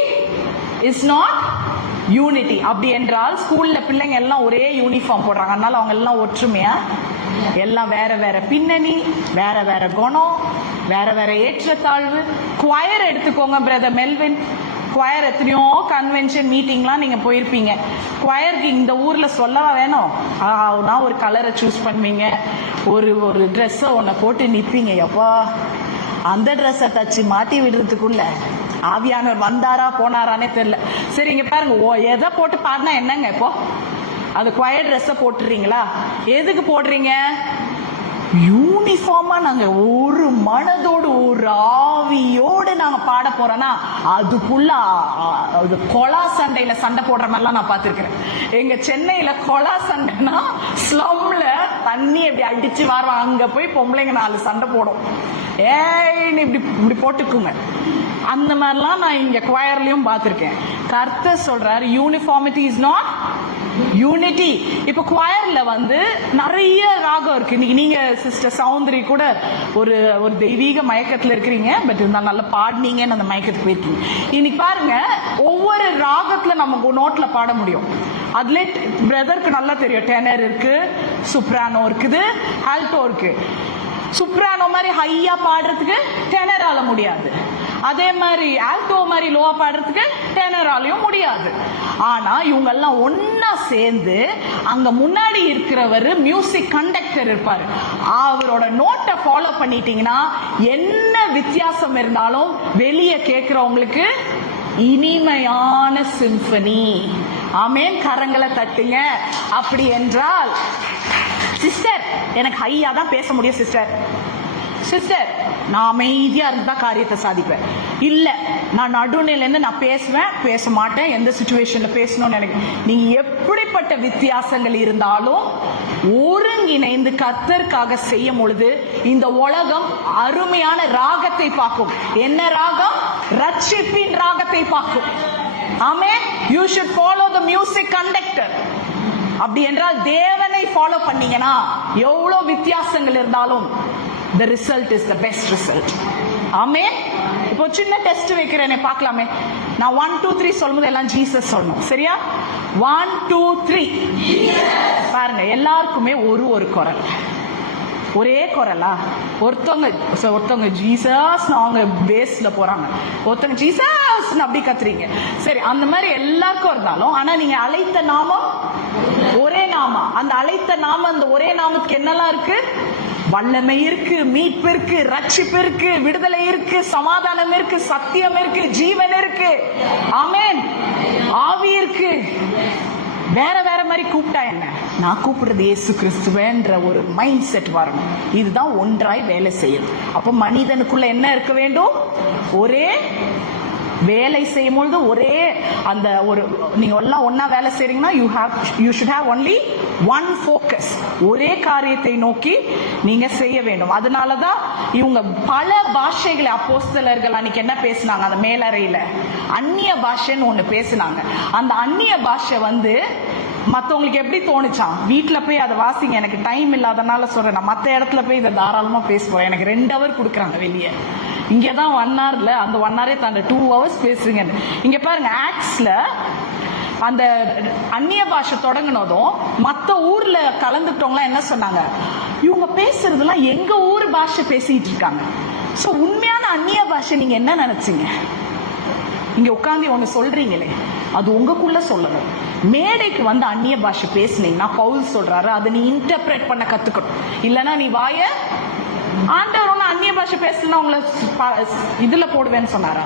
is not unity. அப்படி என்றால் ஸ்கூல்ல பிள்ளைங்க எல்லாம் ஒரே யூனிஃபார்ம் போடுறாங்க, அதனால அவங்க எல்லாம் ஒற்றுமையா? எல்லாம் வேற வேற பின்னணி, வேற வேற குணம், வேற வேற ஏற்றத்தாழ்வு. குவயர் எடுத்துக்கோங்க பிரதர் மெல்வின். குவயர் எத்தனையோ கன்வென்ஷன் மீட்டிங்லாம் நீங்க போயிருப்பீங்க. குவயருக்கு இந்த ஊர்ல சொல்லவா வேணும்? நான் ஒரு கலரை சூஸ் பண்ணுவீங்க, ஒரு ட்ரெஸ்ஸை ஒன்ன போட்டு நிப்பீங்க. எப்பா அந்த ட்ரெஸ்ஸை தச்சு மாட்டி விடுறதுக்குள்ள ஆவியானவர் வந்தாரா போனாரானே தெரியல. சரி இங்க பாருங்க, எதை போட்டு பாடினா என்னங்க? இப்போ அது குவயர் ட்ரெஸ்ஸை போட்டுறீங்களா? எதுக்கு போடுறீங்க? யூனிஃபார்மா நாங்க ஒரு மனதோடு ஒரு ஆவியோடு நாங்க பாட போறோம்னா அதுக்குள்ள கொலா சண்டையில சண்டை போடுற மாதிரிலாம் நான் பார்த்திருக்கிறேன். எங்க சென்னையில கொலா சண்டைனா ஸ்லம்ல தண்ணி எப்படி அடிச்சு வருவாங்க, அங்க போய் பொம்பளைங்க 4 சண்டை போடும். ஏன்னு இப்படி போட்டுக்குங்க. அந்த மாதிரிலாம் நான் இங்க குவயர்லயும் பார்த்திருக்கேன். கர்த்தர் சொல்றாரு யூனிஃபார்மிட்டி இஸ் நாட் யூனிட்டி. இப்ப குவயர்ல நிறைய ராகம் இருக்கு. இன்னைக்கு நீங்க சிஸ்டர் சௌந்தரி கூட ஒரு தெய்வீக மயக்கத்துல இருக்கிறீங்க, பட் இருந்தாலும் நல்லா பாடினீங்கன்னு அந்த மயக்கத்துக்கு போயிருக்கீங்க. இன்னைக்கு பாருங்க, ஒவ்வொரு ராகத்துல நமக்கு நோட்ல பாட முடியும். அதுல பிரதருக்கு நல்லா தெரியும், டெனர் இருக்கு, சுப்ரானோ இருக்குது, ஆல்டோ இருக்கு. சுப்ரானோ மாதிரி ஹையா பாடுறதுக்கு டெனரால முடியாது, அதே மாதிரி ஆல்டோ மாதிரி லோவா பாடுறதுக்கு டெனராலையும் முடியாது. ஆனா இவங்க எல்லாம் ஒன்னா சேர்ந்து அங்க முன்னாடி இருக்கிறவர் மியூசிக் கண்டக்டர் இருப்பாரு, அவரோட நோட்டை ஃபாலோ பண்ணிட்டீங்கன்னா என்ன வித்தியாசம் இருந்தாலும் வெளியே கேட்கிறவங்களுக்கு இனிமையான சிம்பனி. ஆமென். கரங்களை தட்டுங்க. அப்படி என்றால் சிஸ்டர் எனக்கு ஹையா தான் பேச முடியும் சிஸ்டர், சிஸ்டர் நான் அமைதியா இருந்தா காரியத்தை சாதிப்பேன், இல்ல நான் நடுநிலையில இருந்து நான் பேசுவேன், பேச மாட்டேன், எந்த சிச்சுவேஷன்ல பேசணும்னு எனக்கு. நீங்க எப்படிப்பட்ட வித்தியாசங்கள் இருந்தாலும் ஒருங்கிணைந்து கர்த்தருக்காக செய்யும் பொழுது இந்த உலகம் அருமையான ராகத்தை பார்க்கும். என்ன ராகம்? ரட்சிப்பின் ராகத்தை பார்க்கும். ஆமென். You should follow the music conductor. அப்படி என்றால் தேவனை ஃபாலோ பண்ணீங்கன்னா எவ்வளவு வித்தியாசங்கள் இருந்தாலும் the result is the best result. ஆமென். இப்போ சின்ன டெஸ்ட் வைக்கிறேனே, பார்க்கலாமே. நான் 1 2 3 சொல்லும்போது எல்லாம் ஜீசஸ் சொல்லணும், சரியா? 1 2 3 பாருங்க, எல்லாருக்குமே ஒரு குரல். ஒரே குரலா? ஒருத்தவங்க ஜீசஸ் அவங்க பேஸ்ல போறாங்க, ஒருத்தவங்க ஜீசஸ் அப்படி கத்துறீங்க. சரி, அந்த மாதிரி எல்லாருக்கும் இருந்தாலும் ஆனா நீங்க அழைத்த நாமம் ஒரே நாமம். அந்த அழைத்த நாமம், அந்த ஒரே நாமத்துக்கு என்னெல்லாம் இருக்கு? வல்லமை இருக்கு, மீட்பு இருக்கு, ரட்சிப்பு இருக்கு, விடுதலை இருக்கு, சமாதானம் இருக்கு, சத்தியம் இருக்கு, ஜீவன் இருக்கு. ஆமென். ஆவி இருக்கு. வேற வேற மாதிரி கூப்பிட்டா என்ன? நான் கூப்பிடுறது இயேசு கிறிஸ்துவன்ற ஒரு மைண்ட் செட் வரணும். இதுதான் ஒன்றாய் வேலை செய்யும். அப்ப மனிதனுக்குள்ள என்ன இருக்க வேண்டும்? ஒரே வேலை செய்யும் பொழுது ஒரே அந்த ஒரு, நீங்க எல்லாம் ஒன்னா வேலை செய்றீங்கன்னா you should have only one focus. ஒரே காரியத்தை நோக்கி நீங்க செய்ய வேண்டும். அதனாலதான் இவங்க பல பாஷைகளை, அப்போஸ்தலர்கள் அன்னைக்கு என்ன பேசினாங்க? அந்த மேலறையில அந்நிய பாஷைன்னு ஒண்ணு பேசினாங்க. அந்த அந்நிய பாஷை மத்தவங்களுக்கு எப்படி தோணுச்சான்? வீட்டுல போய் அதை வாசிங்க. எனக்கு டைம் இல்லாதனால சொல்றேன். நான் மத்த இடத்துல போய் இதை தாராளமா பேச போறேன். எனக்கு 2 hour கொடுக்குறாங்க வெளியே. இங்கதான் 1 hourல, அந்த 1 hour தாண்ட 2 hours பேசுறீங்க. இங்க பாருங்க, ஆக்ஸ்ல அந்த அந்நிய பாஷை தொடங்கினதும் மத்த ஊர்ல கலந்துட்டவங்க என்ன சொன்னாங்க? இவங்க பேசுறதுலாம் எங்க ஊர் பாஷை பேசிட்டு இருக்காங்க. சோ உண்மையான அந்நிய பாஷை நீங்க என்ன நினைச்சீங்க? இங்க உட்கார்ந்து ஒண்ணு சொல்றீங்களே, அது உங்களுக்குள்ள சொல்லணும். மேடைக்கு அந்நிய பாஷை பேசுனீங்கன்னா பவுல் சொல்றாரு, அதை நீ இன்டர்பிரேட் பண்ண கத்துக்கணும். இல்லன்னா நீ வாய ஆண்டவர் ஒண்ணு அந்நிய பாஷை பேசலன்னா உங்களை இதுல போடுவேன்னு சொன்னாரா?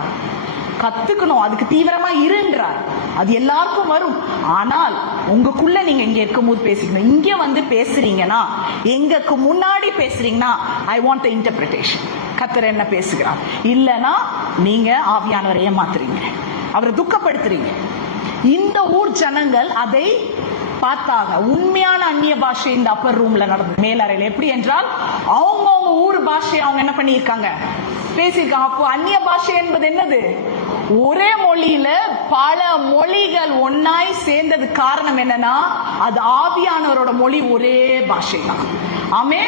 கத்துக்கணும், அதுக்கு தீவிரமா இருன்றார். அது எல்லாருக்கும் வரும். ஆனால் உங்களுக்குள்ள நீங்க இங்க இருக்கும் போது பேசிக்கணும். இங்க பேசுறீங்கன்னா, எங்களுக்கு முன்னாடி பேசுறீங்கன்னா ஐ வாண்ட் தி இன்டர்பிரேஷன். கர்த்தர் என்ன பேசுகிறார்? இல்லனா நீங்க ஆவியானவரை ஏமாத்துறீங்க, அவரை துக்கப்படுத்துறீங்க. இந்த ஊர் ஜனங்கள் அதை பார்த்தாங்க. உண்மையான அந்நிய பாஷை இந்த அப்பர் ரூம்ல நடந்தது, மேலறையில். எப்படி என்றால் அவங்கவுங்க ஊர் பாஷையை அவங்க என்ன பண்ணியிருக்காங்க? பேசியிருக்காங்க. அப்போ அந்நிய பாஷை என்பது என்னது? ஒரே மொழியில பல மொழிகள் ஒன்னாய் சேர்ந்தது. காரணம் என்னன்னா, அது ஆவியானவரோட மொழி, ஒரே பாஷை தான். ஆமே.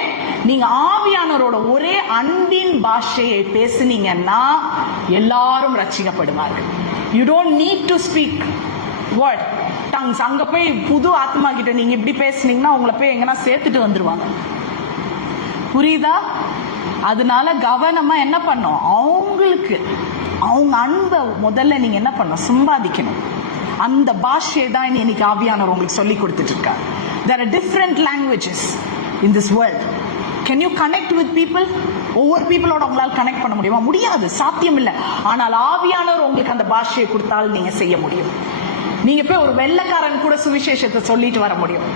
நீங்க ஆவியானவரோட ஒரே அன்பின் பாஷையை பேசுனீங்கன்னா எல்லாரும் ரட்சிக்கப்படுவார்கள். You don't need to speak word tongues. அங்க போய் புது ஆத்மா கிட்ட நீங்க இப்படி பேசுனீங்கன்னா உங்களை போய் எங்கன்னா சேர்த்துட்டு வந்துருவாங்க. புரியுதா? அதனால கவனமா என்ன பண்ணும்? அவங்களுக்கு அவங்க அன்பை முதல்ல நீங்க என்ன பண்ணும்? சம்பாதிக்கணும். அந்த பாஷையை தான் இன்னைக்கு ஆவியானவர் உங்களுக்கு சொல்லி கொடுத்துட்டு இருக்கார். There are different languages in this world. Can you connect with people? ஒவ்வொரு பீப்புளோட உங்களால் கனெக்ட் பண்ண முடியுமா? முடியாது, சாத்தியம் இல்லை. ஆனால் ஆவியானவர் உங்களுக்கு அந்த பாஷையை கொடுத்தால் நீங்க செய்ய முடியும். நீங்க போய் ஒரு வெள்ளைக்காரன் கூட சுவிசேஷத்தை சொல்லிட்டு வர முடியும்.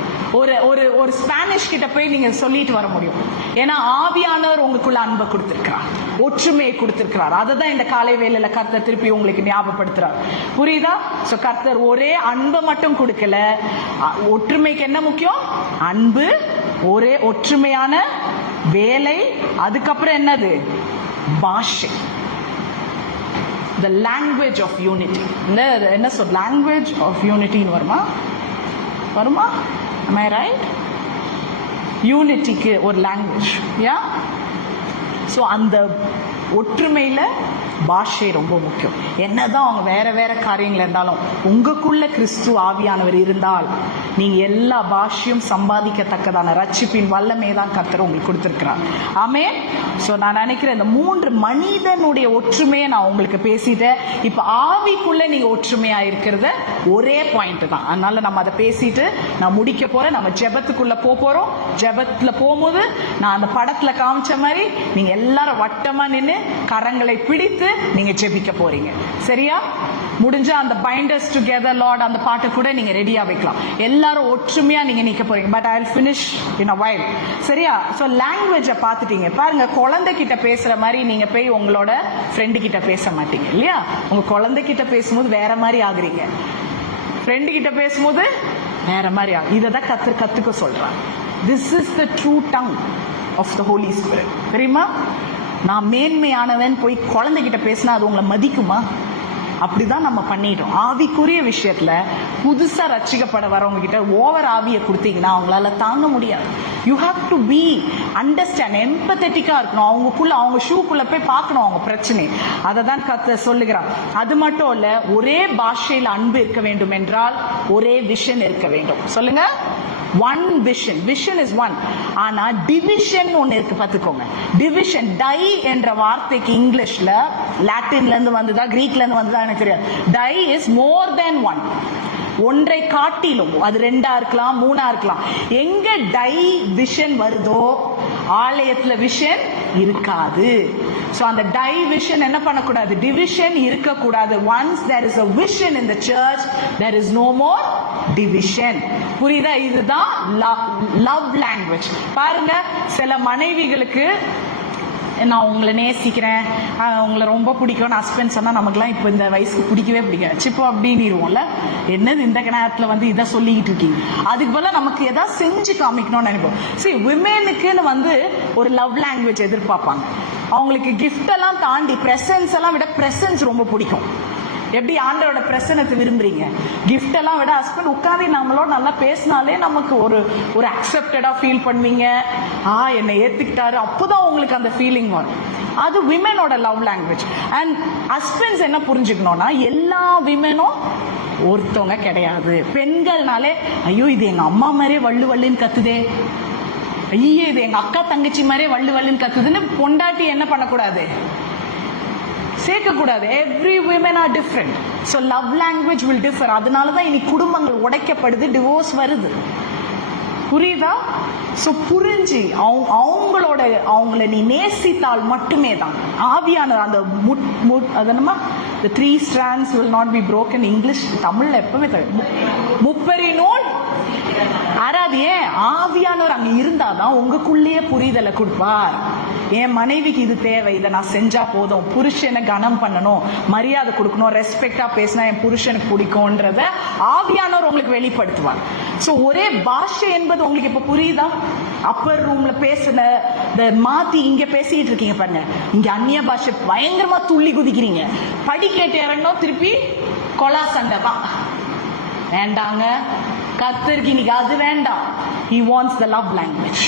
ஒரு ஸ்பானிஷ் கிட்ட போய் நீங்க சொல்லிட்டு வர முடியும். ஏன்னா ஆவியானவர் உங்களுக்குள்ள அன்பை கொடுத்திருக்கிறார், ஒற்றுமையை கொடுத்திருக்கிறார். அதுதான் இந்த காலை வேளையில கர்த்தர் திருப்பி உங்களுக்கு ஞாபகப்படுத்துறார். புரியுதா? சோ கர்த்தர் ஒரே அன்பை மட்டும் கொடுக்கல, ஒற்றுமைக்கு என்ன முக்கியம்? அன்பு, ஒரே ஒற்றுமையான வேலை, அதுக்கப்புறம் என்னது? பாஷை. The language of unity. என்ன சொல்? language of unity வருமா? Am I right? யூனிட்டிக்கு ஒரு லாங்குவேஜ். ஸோ அந்த ஒற்றுமையில பாஷை ரொம்ப முக்கியம். என்னதான் அவங்க வேற வேற காரியங்கள் இருந்தாலும் உங்களுக்குள்ள கிறிஸ்து ஆவியானவர் இருந்தால் நீங்க எல்லா பாஷையும் சம்பாதிக்கத்தக்கதான ரட்சிப்பின் வல்லமை தான் கர்த்தர் உங்களுக்கு கொடுத்திருக்கிறார். ஆமென். சோ நான் நினைக்கிறேன் இந்த 3 மனிதனுடைய ஒற்றுமையை நான் உங்களுக்கு பேசிட்டேன். இப்ப ஆவிக்குள்ள நீங்க ஒற்றுமையா இருக்கிறது ஒரே பாயிண்ட் தான். அதனால நம்ம அதை பேசிட்டு நான் முடிக்க போறேன். நம்ம ஜெபத்துக்குள்ள போறோம். ஜெபத்துல போகும்போது நான் அந்த படத்துல காமிச்ச மாதிரி நீங்க எல்லாரும் வட்டமா நின்று கரங்களை பிடித்து நீங்க ஜெபிக்க போறீங்க. சரியா? முடிஞ்சா அந்த பைண்டர்ஸ் டுகெதர் லார்ட் அந்த பாட்டு கூட நீங்க ரெடியா வைக்கலாம். எல்லாரும் ஒற்றுமையா நீங்க நிக்க போறீங்க. But I will finish in a while. சரியா? சோ லாங்குவேஜை பார்த்துட்டீங்க. பாருங்க, குழந்தை கிட்ட பேசுற மாதிரி நீங்க போய் உங்களோட ஃப்ரெண்டு கிட்ட பேச மாட்டீங்க இல்லையா? உங்க குழந்தை கிட்ட பேசும்போது வேற மாதிரி ஆகுறீங்க, ஃப்ரெண்டு கிட்ட பேசும்போது வேற மாதிரி ஆகும். இதை தான் கத்துக்க சொல்றாங்க. This is the true tongue of the Holy Spirit. தெரியுமா? நான் மேன்மையானவன் போய் குழந்தைகிட்ட பேசினா அது உங்களை மதிக்குமா? அப்படிதான் நம்ம பண்ணிட்டோம். ஆவிக்குரிய விஷயத்துல புதுசா ரட்சிக்கப்பட வரவங்க கிட்ட ஓவர் ஆவியை கொடுத்தீங்கன்னா அவங்களால தாங்க முடியாது. You have to be understand, எம்பத்தட்டிக்கா இருக்கணும். அவங்களுக்குள்ள அவங்க ஷூக்குள்ள போய் பார்க்கணும் அவங்க பிரச்சனை. அதை தான் கர்த்தர் சொல்லுகிறார். அது மட்டும் இல்ல, ஒரே பாஷையில் அன்பு இருக்க வேண்டும் என்றால் ஒரே விஷன் இருக்க வேண்டும். சொல்லுங்க. One vision. Vision is one. ஆனா டிவிஷன் ஒன்னு இருக்கு பாத்துக்கோங்க. டிவிஷன், டை என்ற வார்த்தைக்கு இங்கிலீஷ்ல லாட்டின்ல இருந்து வந்ததா கிரீக்ல இருந்து வந்ததா எனக்கு தெரியாது. Thy is more than one. ஒன்றை காட்டிலும், அது 2 இருக்கலாம் 3 இருக்கலாம். எங்க டை விஷன் வருதோ ஆலயத்துல விஷன் இருக்காது. சோ அந்த டை விஷன் என்ன பண்ணக்கூடாது, டிவிஷன் இருக்கக்கூடாது. Once there is a vision in the church, there is no more division. புரியுதா? இதுதான் லவ் லாங்குவேஜ். பாருங்க, சில மனைவிகளுக்கு நான் உங்களை நேசிக்கிறேன், உங்களை ரொம்ப பிடிக்கும் ஹஸ்பண்ட் சொன்னா நமக்குலாம் இப்போ இந்த வயசுக்கு பிடிக்கவே பிடிக்காது. இப்போ அப்படின்னுருவோம்ல, என்னது இந்த நேரத்தில் வந்து இதை சொல்லிக்கிட்டு இருக்கீங்க. அதுக்கு போல நமக்கு எதாவது செஞ்சு காமிக்கணும்னு நினைப்போம். சரி, விமெனுக்குன்னு வந்து ஒரு லவ் லாங்குவேஜ் எதிர்பார்ப்பாங்க. அவங்களுக்கு கிஃப்ட் எல்லாம் தாண்டி பிரசன்ஸ் எல்லாம் விட பிரசன்ஸ் ரொம்ப பிடிக்கும். எப்படி ஆண்டரோட பிரசனத்தை விரும்புறீங்க? கிஃப்ட் எல்லாம் விட ஹஸ்பண்ட் உட்காந்து நம்மளோட நல்லா பேசினாலே நமக்கு ஒரு அக்செப்டடா ஃபீல் பண்ணுவீங்க. என்னை ஏத்துக்கிட்டாரு, அப்போதான் உங்களுக்கு அந்த ஃபீலிங் வரும். அது விமெனோட லவ் லாங்குவேஜ். அண்ட் ஹஸ்பண்ட்ஸ் என்ன புரிஞ்சுக்கணும்னா, எல்லா விமெனும் ஒருத்தவங்க கிடையாது. பெண்கள்னாலே ஐயோ இது எங்க அம்மா மாதிரியே வள்ளு வள்ளுன்னு கத்துதே, ஐயோ இது எங்க அக்கா தங்கச்சி மாதிரியே வள்ளு வள்ளுன்னு கத்துதுன்னு பொண்டாட்டி என்ன பண்ணக்கூடாது, சேர்க்கக்கூடாது. Every women are different, so love language will differ. அதனாலதான் இனி குடும்பங்கள் உடைக்கப்படுது, டிவோர்ஸ் வருது. புரியுதா? சோ புரிஞ்சு அவங்கள நீ நேசித்தால் மட்டுமே தான் ஆவியான அந்த அதனமா the 3 strands will not be broken. English தமிழ்ல எப்பவுமே முப்பரி நூல் அறாது. ஏன்? ஆவியானவர் அங்க இருந்தாதான் உங்களுக்குள்ளேயே புரிதலை கொடுப்பார். என் மனைவிக்கு இது தேவை, இதை நான் செஞ்சா போதும், புருஷனை கனம் பண்ணணும், மரியாதை கொடுக்கணும், ரெஸ்பெக்டா பேசினா என் புருஷனுக்கு பிடிக்கும்ன்றத ஆவியானவர் உங்களுக்கு வெளிப்படுத்துவார். சோ ஒரே பாஷை என்பது உங்களுக்கு இப்ப புரியுதா? அப்பர் ரூம்ல பேசுன மாத்தி இங்க பேசிட்டு இருக்கீங்க பாருங்க, இங்க அந்நிய பாஷை பயங்கரமா துள்ளி குதிக்கிறீங்க. படிக்கேட்டு இறங்கணும், திருப்பி கொலா சண்டை தான். வேண்டாங்க, கர்த்தருக்கு இன்னைக்கு அது வேண்டாம். He wants the love language.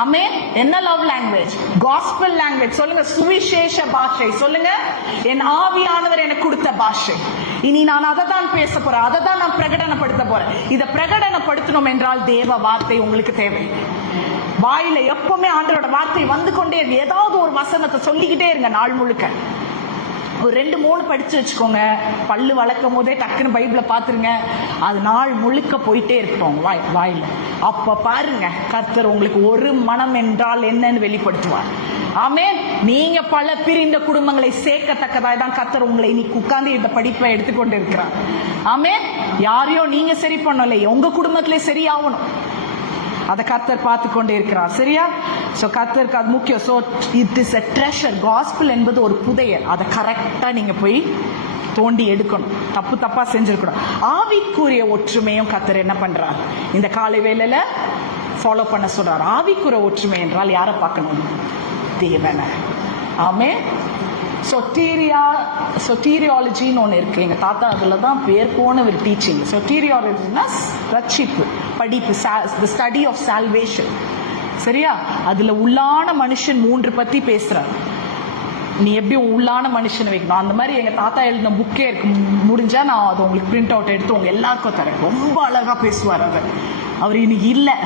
ஆமென். என்ன லவ் லாங்குவேஜ்? Gospel language. சொல்லுங்க, சுவிசேஷ பாஷை. சொல்லுங்க, என் ஆவியானவர் எனக்கு கொடுத்த பாஷை. இனி நான் அதை தான் பேச போறேன், அதை தான் நான் பிரகடனப்படுத்த போறேன். இதை பிரகடனப்படுத்தணும் என்றால் தேவ வார்த்தை உங்களுக்கு தேவை. வாயில எப்பவுமே ஆண்டவரோட வார்த்தை வந்து கொண்டே இருக்கு. ஏதாவது ஒரு வசனத்தை சொல்லிக்கிட்டே இருங்க நாள் முழுக்க. ஒரு 2-3 படிச்சு வச்சுக்கோங்க. பல்லு வளர்க்கும் போதே டக்குன்னு பைபிள பாத்துருங்க. அது நாள் முழுக்க போயிட்டே இருக்கட்டும் வாயில. அப்ப பாருங்க, கர்த்தர் உங்களுக்கு ஒரு மனம் என்றால் என்னன்னு வெளிப்படுத்துவார். ஆமென். நீங்க பல பிரிந்த குடும்பங்களை சேர்க்கத்தக்கதாய் தான் கர்த்தர் உங்களை இன்னைக்கு உட்கார்ந்து இந்த படிப்பை எடுத்துக்கொண்டு இருக்கிறார். ஆமென். யாரையோ நீங்க சரி பண்ணல, உங்க குடும்பத்திலே சரியாகணும். அதை கர்த்தர் பார்த்து கொண்டே இருக்கிறார். சரியா? சோ கர்த்தருக்கு அது முக்கியம். So it is a treasure. Gospel என்பது ஒரு புதையல். அதை கரெக்டா நீங்க போய் தோண்டி எடுக்கணும். தப்பா செஞ்சிருக்கணும். ஆவிக்குரிய ஒற்றுமையும் கர்த்தர் என்ன பண்றார், இந்த காலை வேளையில ஃபாலோ பண்ண சொல்றார். ஆவிக்குரிய ஒற்றுமை என்றால் யாரை பார்க்கணும்? தேவனை. ஆமென். சொட்டீரியாலஜின்னு ஒன்று இருக்கு. எங்க தாத்தா அதுல தான் பேர் போன ஒரு டீச்சிங். சொட்டீரியாலஜினா ரட்சிப்பு, படிப்பு, the study of salvation. சரியா? அதுல உள்ளான மனுஷன் 3 பத்தி பேசுறாரு. நீ எப்படி உள்ளான மனுஷனை வைக்கணும், அந்த மாதிரி எங்க தாத்தா எழுதின புக்கே இருக்கு. முடிஞ்சா நான் அதை உங்களுக்கு பிரிண்ட் அவுட் எடுத்து உங்க எல்லாருக்கும் தரேன். ரொம்ப அழகா பேசுவார் அவர் இன்னைக்கு இல்லை.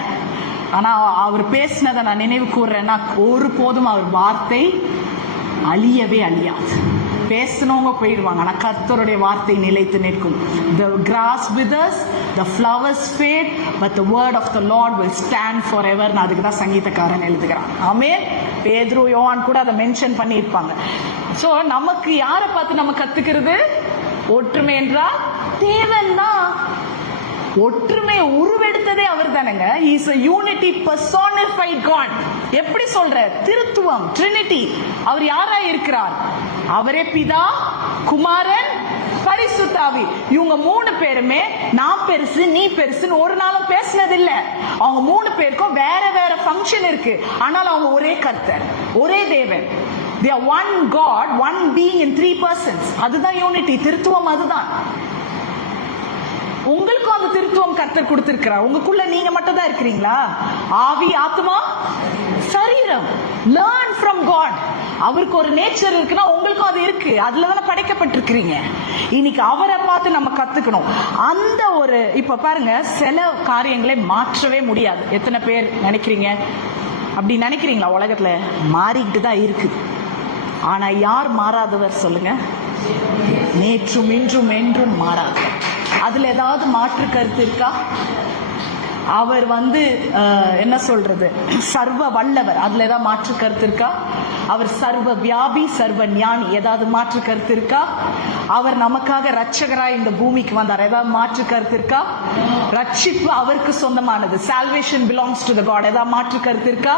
ஆனா அவர் பேசினதை நான் நினைவு கூறுறேன்னா, ஒரு போதும் அவர் வார்த்தை அழியவே அழியாது. பேசினவங்க போயிடுவாங்க, ஆனா கர்த்தருடைய வார்த்தை நிலைத்து நிற்கும். The grass withers, the flowers fade, but the word of the Lord will stand forever. அதுக்கு தான் சங்கீதக்காரன் எழுதுகிறான். ஆமென். பேதுரு, யோவான் கூட அதை மென்ஷன் பண்ணியிருப்பாங்க. சோ நமக்கு யாரை பார்த்து நம்ம கத்துக்கிறது? ஒற்றுமை என்றால் தேவன் தான். ஒற்றுமை உருவெடுத்ததே அவர் தானங்க. Is a unity personified God. எப்படி சொல்ற? திருத்துவம், ட்ரினிட்டி. அவர் யாரா இருக்கிறார்? அவரே பிதா, குமாரன், பரிசுத்த ஆவி. இவங்க 3 பேருமே நான் பெருசு நீ பெருசுன்னு ஒரு நாளும் பேசினது இல்ல. அவங்க 3 பேருக்கும் வேற வேற ஃபங்க்ஷன் இருக்கு. ஆனால் அவங்க ஒரே கர்த்தர், ஒரே தேவன். They are one God, one being in 3 persons. அதுதான் யூனிட்டி, திருத்துவம். அதுதான் உங்களுக்கும் அந்த திருத்துவம் கர்த்தர் கொடுத்திருக்கிறார். உங்களுக்குள்ள நீங்க மட்டும் தான் இருக்கிறீங்களா? ஆவி, ஆத்மா, சரீரம். Learn from God. அவருக்கு ஒரு நேச்சர் இருக்குன்னா உங்களுக்கும் அது இருக்கு. அதுலதானே படைக்கப்பட்டிருக்கிறீங்க. இன்னைக்கு அவரை பார்த்து நம்ம கத்துக்கணும். அந்த ஒரு இப்ப பாருங்க, சில காரியங்களை மாற்றவே முடியாது. எத்தனை பேர் நினைக்கிறீங்க? அப்படி நினைக்கிறீங்களா? உலகத்துல மாறிக்கிட்டு தான் இருக்கு. ஆனா யார் மாறாதவர் சொல்லுங்க? நேற்றும் இன்றும் என்றும் மாறாதவர். அதுல ஏதாவது மாற்று கருத்து இருக்கா? அவர் என்ன சொல்றது, சர்வ வல்லவர். அதுல ஏதாவது மாற்று கருத்து இருக்கா? அவர் சர்வ வியாபி, சர்வ ஞானி. ஏதாவது மாற்று கருத்து இருக்கா? அவர் நமக்காக ரட்சகராய் இந்த பூமிக்கு வந்தார். ஏதாவது மாற்று கருத்து இருக்கா? ரட்சிப்பு அவருக்கு சொந்தமானது. Salvation belongs to the God. ஏதாவது மாற்று கருத்து இருக்கா?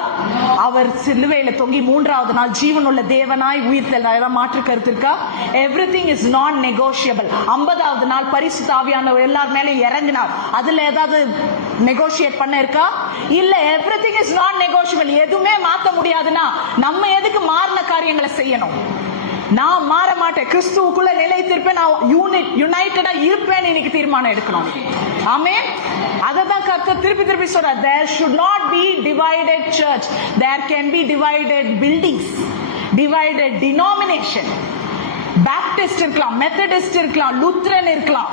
அவர் சிலுவையில தொங்கி 3வது நாள் ஜீவனுள்ள தேவனாய் உயிர்த்தெழுந்தார். ஏதாவது மாற்று கருத்து இருக்கா? Everything is nonnegotiable. 50வது நாள் பரிசுத்த ஆவியானவர் எல்லார் மேலே இறங்கினார். அதுல ஏதாவது நெகோஷியேட் பண்ண இருக்கா? இல்ல. Everything is not negotiable. எதுவுமே மாத்த முடியாதுன்னா நம்ம எதுக்கு மாறின காரியங்களை செய்யணும்? நான் மாற மாட்டேன், கிறிஸ்துவுக்குள்ள நிலைத்திருப்பேன், நான் யுனைட்டடா இருப்பேன், இன்னைக்கு தீர்மானம் எடுக்கணும். ஆமென். அததான் கர்த்தர் திருப்பி திருப்பி சொல்றார். There should not be divided church. There can be divided buildings, divided denomination. Baptist இருக்கலாம், மெத்தடிஸ்ட் இருக்கலாம், லூத்ரன் இருக்கலாம்.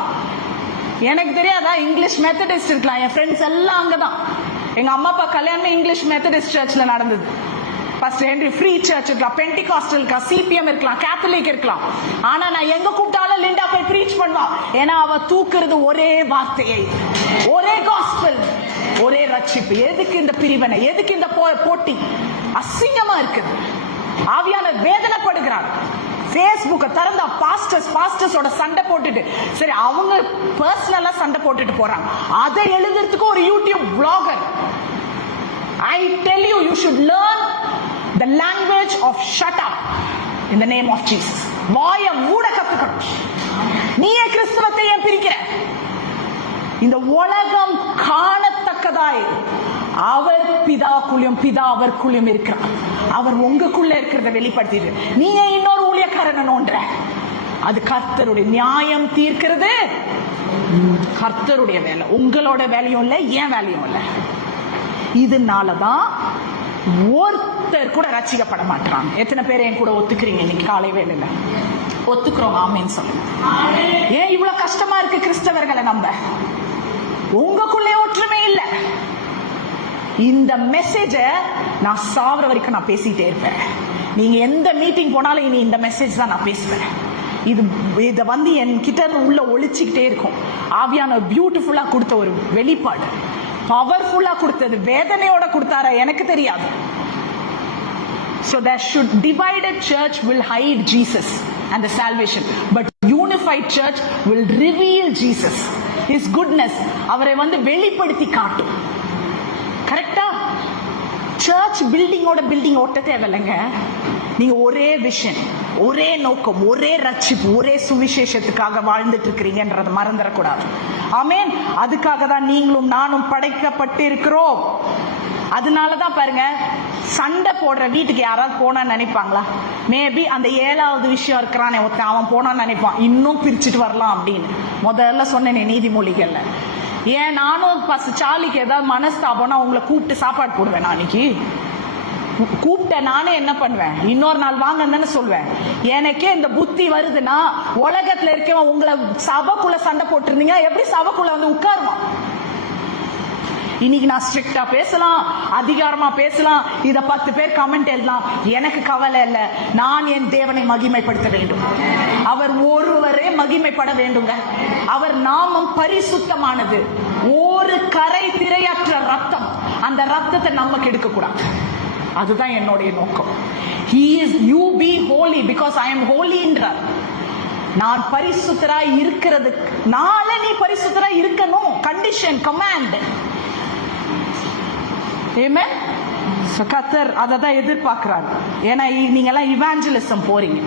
எனக்கு தெரியாதா? இங்கிலீஷ் மெத்தடிஸ்ட் இருக்கலாம். என் ஃப்ரெண்ட்ஸ் எல்லாம் அங்கதான். எங்க அம்மா அப்பா கல்யாணமே இங்கிலீஷ் மெத்தடிஸ்ட் சர்ச்ல நடந்தது. ஃபர்ஸ்ட் ஹென்ரி ஃப்ரீ சர்ச் இருக்கலாம், பென்டிகாஸ்டல் இருக்கலாம், சிபிஎம் இருக்கலாம், கேத்தலிக் இருக்கலாம். ஆனா நான் எங்க கூப்பிட்டாலும் லிண்டா போய் ப்ரீச் பண்ணுவா. ஏன்னா அவ தூக்குறது ஒரே வார்த்தையை, ஒரே காஸ்பல், ஒரே ரட்சிப்பு. எதுக்கு இந்த பிரிவினை? எதுக்கு இந்த போட்டி? அசிங்கமா இருக்குது. ஆவியான வேதனைப்படுகிறார். பேஸ்புக்க திறந்தா பாஸ்டர்ஸோட சண்டை போட்டுட்டு, சரி அவங்க பர்சனலா சண்டை போட்டுட்டு போறாங்க. அதை எழுதுறதுக்கு ஒரு YouTube blogger. I tell you, you should learn the language of shut up in the name of Jesus. வாய மூட கத்துக்கணும். நீயே கிறிஸ்தவத்தை ஏன் பிரிக்கிற? இந்த உலகம் காணத்தக்கதாய் அவர் பிதாக்குள்ளும் பிதா அவருக்குள்ளும் இருக்கிறார். அவர் உங்களுக்குள்ள இருக்கிறத வெளிப்படுத்திடு. நீங்க இன்னொரு ஊழியக்காரனை நோன்ற. அது கர்த்தருடைய நியாயம் தீர்க்கிறது. கர்த்தருடைய வேலை. உங்களோட வேலையும் இல்லை, ஏன் வேலையும் இல்லை. இதனாலதான் ஒருத்தர் கூட ரட்சிக்கப்பட மாட்டாங்க. எத்தனை பேர் என் கூட ஒத்துக்கிறீங்க? இன்னைக்கு காலை வேலையில ஒத்துக்கிறோம். ஆமேன்னு சொல்லுங்க. ஏன் இவ்வளவு கஷ்டமா இருக்கு கிறிஸ்தவர்களை நம்ப? உங்களுக்குள்ளே ஒற்றுமை இல்லை. இந்த மெசேஜ நான் சாவர வரைக்கும் நான் பேசிட்டே இருப்பேன். நீங்க எந்த மீட்டிங் போனாலும் இனி இந்த மெசேஜ் தான் நான் பேசுவேன். இத என் கிட்ட உள்ள ஒழிச்சுக்கிட்டே இருக்கும். ஆவியான பியூட்டிஃபுல்லா கொடுத்த ஒரு வெளிப்பாடு, பவர்ஃபுல்லா கொடுத்தது. வேதனையோட கொடுத்தார எனக்கு தெரியாது. So there should divided church will hide Jesus and the salvation, but unified church will reveal Jesus, his goodness. அவரை வெளிப்படுத்தி காட்டும். கரெக்டா? சர்ச் பில்டிங் ஓட்ட தேவையில்லைங்க. நீங்க ஒரே விஷன், ஒரே நோக்கம், ஒரே ரட்சிப்பு, ஒரே சுவிசேஷத்துக்காக வாழ்ந்துட்டு இருக்கிறீங்கன்றத மறந்துடக்கூடாது. ஆமென். அதுக்காக தான் நீங்களும் நானும் படைக்கப்பட்டு இருக்கிறோம். அதனாலதான் பாருங்க, சண்டை போடுற வீட்டுக்கு யாராவது போனான்னு நினைப்பாங்களா? மேபி அந்த 7வது விஷயம் இருக்கிறானே ஒருத்தன், அவன் போனான்னு நினைப்பான், இன்னும் பிரிச்சுட்டு வரலாம் அப்படின்னு. முதல்ல சொன்னேனே நீதிமொழிகள்ல. ஏன் நானும் சாலிக்கு ஏதாவது மனஸ்தாபம்னா உங்களை கூப்பிட்டு சாப்பாடு போடுவேன். அன்னைக்கு கூப்பிட்ட நானே என்ன பண்ணுவேன்? இன்னொரு நாள் வாங்கன்னு தானே சொல்வேன். எனக்கே இந்த புத்தி வருதுன்னா, உலகத்துல இருக்கவன் உங்களை சபைக்குள்ள சண்டை போட்டிருந்தீங்க, எப்படி சபைக்குள்ள உட்காருமா? இன்னைக்கு நான் ஸ்ட்ரிக்டா பேசலாம், அதிகாரமா பேசலாம், இத 10 பேர் கமெண்ட் எழுதலாம், எனக்கு கவலை இல்ல. நான் என் தேவனை மகிமைப்படுத்த வேண்டும். அவர் ஒருவரே மகிமைப்பட வேண்டுங்க. அவர் நாமம் பரிசுத்தமானது. ஒரு கரை திரையற்ற ரத்தம். அந்த ரத்தத்தை நம்ம கெடுக்க கூடாது. அதுதான் என்னுடைய நோக்கம். He is you be holy because I am holy என்றார். நான் பரிசுத்தராய் இருக்கிறது நீ பரிசுத்தராய் இருக்கணும். Condition, command. ஆமென். கர்த்தர் அததான் எதிர்பார்க்கிறார். ஏன்னா நீங்க எல்லாம் இவாஞ்சலிசம் போறீங்க.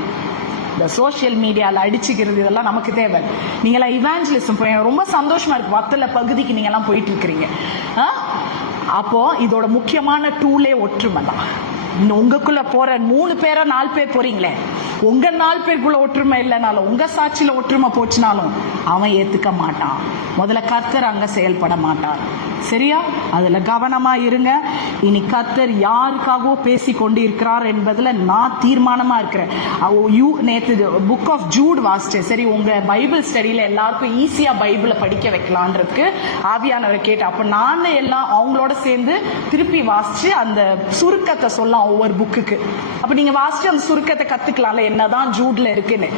இந்த சோசியல் மீடியால அடிச்சுக்கிறது இதெல்லாம் நமக்கு தேவை. நீங்க எல்லாம் இவாஞ்சலிசம் போறீங்க. ரொம்ப சந்தோஷமா இருக்கு. வத்தல பகுதிக்கு நீங்க எல்லாம் போயிட்டு இருக்கிறீங்க. அப்போ இதோட முக்கியமான டூலே ஒற்றுமை தான். உங்களுக்குள்ள போற 3 பேரோ 4 பேர் போறீங்களே, உங்க 4 பேருக்குள்ள ஒற்றுமை இல்லைனாலும், உங்க சாட்சியில ஒற்றுமை போச்சுனாலும் அவன் ஏத்துக்க மாட்டான். முதல்ல கர்த்தர் அங்க செயல்பட மாட்டார். சரியா? அதுல கவனமா இருங்க. இனி கர்த்தர் யாருக்காகவோ பேசி கொண்டு இருக்கிறார் என்பதுல நான் தீர்மானமா இருக்கிறேன். நேத்து புக் ஆஃப் ஜூட் வாசிச்சேன். சரி, உங்க பைபிள் ஸ்டடியில எல்லாருக்கும் ஈஸியா பைபிளை படிக்க வைக்கலான்றதுக்கு ஆவியானவரை கேட்டேன். அப்ப நான் எல்லாம் அவங்களோட சேர்ந்து திருப்பி வாசிச்சு அந்த சுருக்கத்தை சொல்லலாம் ஒவ்வொரு புக்குக்கு. அப்ப நீங்க வாசிச்சு அந்த சுருக்கத்தை கத்துக்கலாம்ல, என்னதான் ஜூட்ல இருக்குன்னு.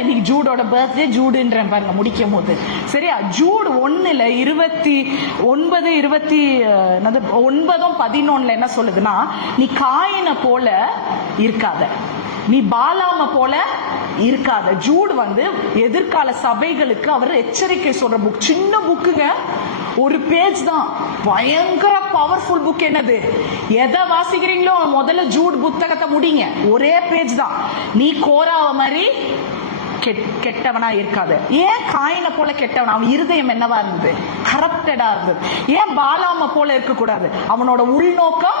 இன்னைக்கு ஜூடோட பர்த்டே, ஜூடுன்ற பாருங்க முடிக்கும் போது. சரியா? ஜூட் 1ல 29:11 என்ன சொல்லுதுன்னா, நீ காயினை போல இருக்காத, நீ பாலாம போல இருக்காத. ஜூட் எதிர்கால சபைகளுக்கு அவர் எச்சரிக்கை சொல்ற புக். சின்ன புக்குங்க, ஒரு பேஜ் தான், பயங்கர பவர்ஃபுல் புக். என்னது? எதை வாசிக்கிறீங்களோ முதல்ல ஜூட் புத்தகத்தை முடிங்க, ஒரே பேஜ் தான். நீ கோராவ மாதிரி கெட்டவனா இருக்காது. ஏன் காயினை போல கெட்டவனா? அவன் இருதயம் என்னவா இருந்தது? கரப்டடா இருந்தது. ஏன் பாலாம போல இருக்க கூடாது? அவனோட உள்நோக்கம்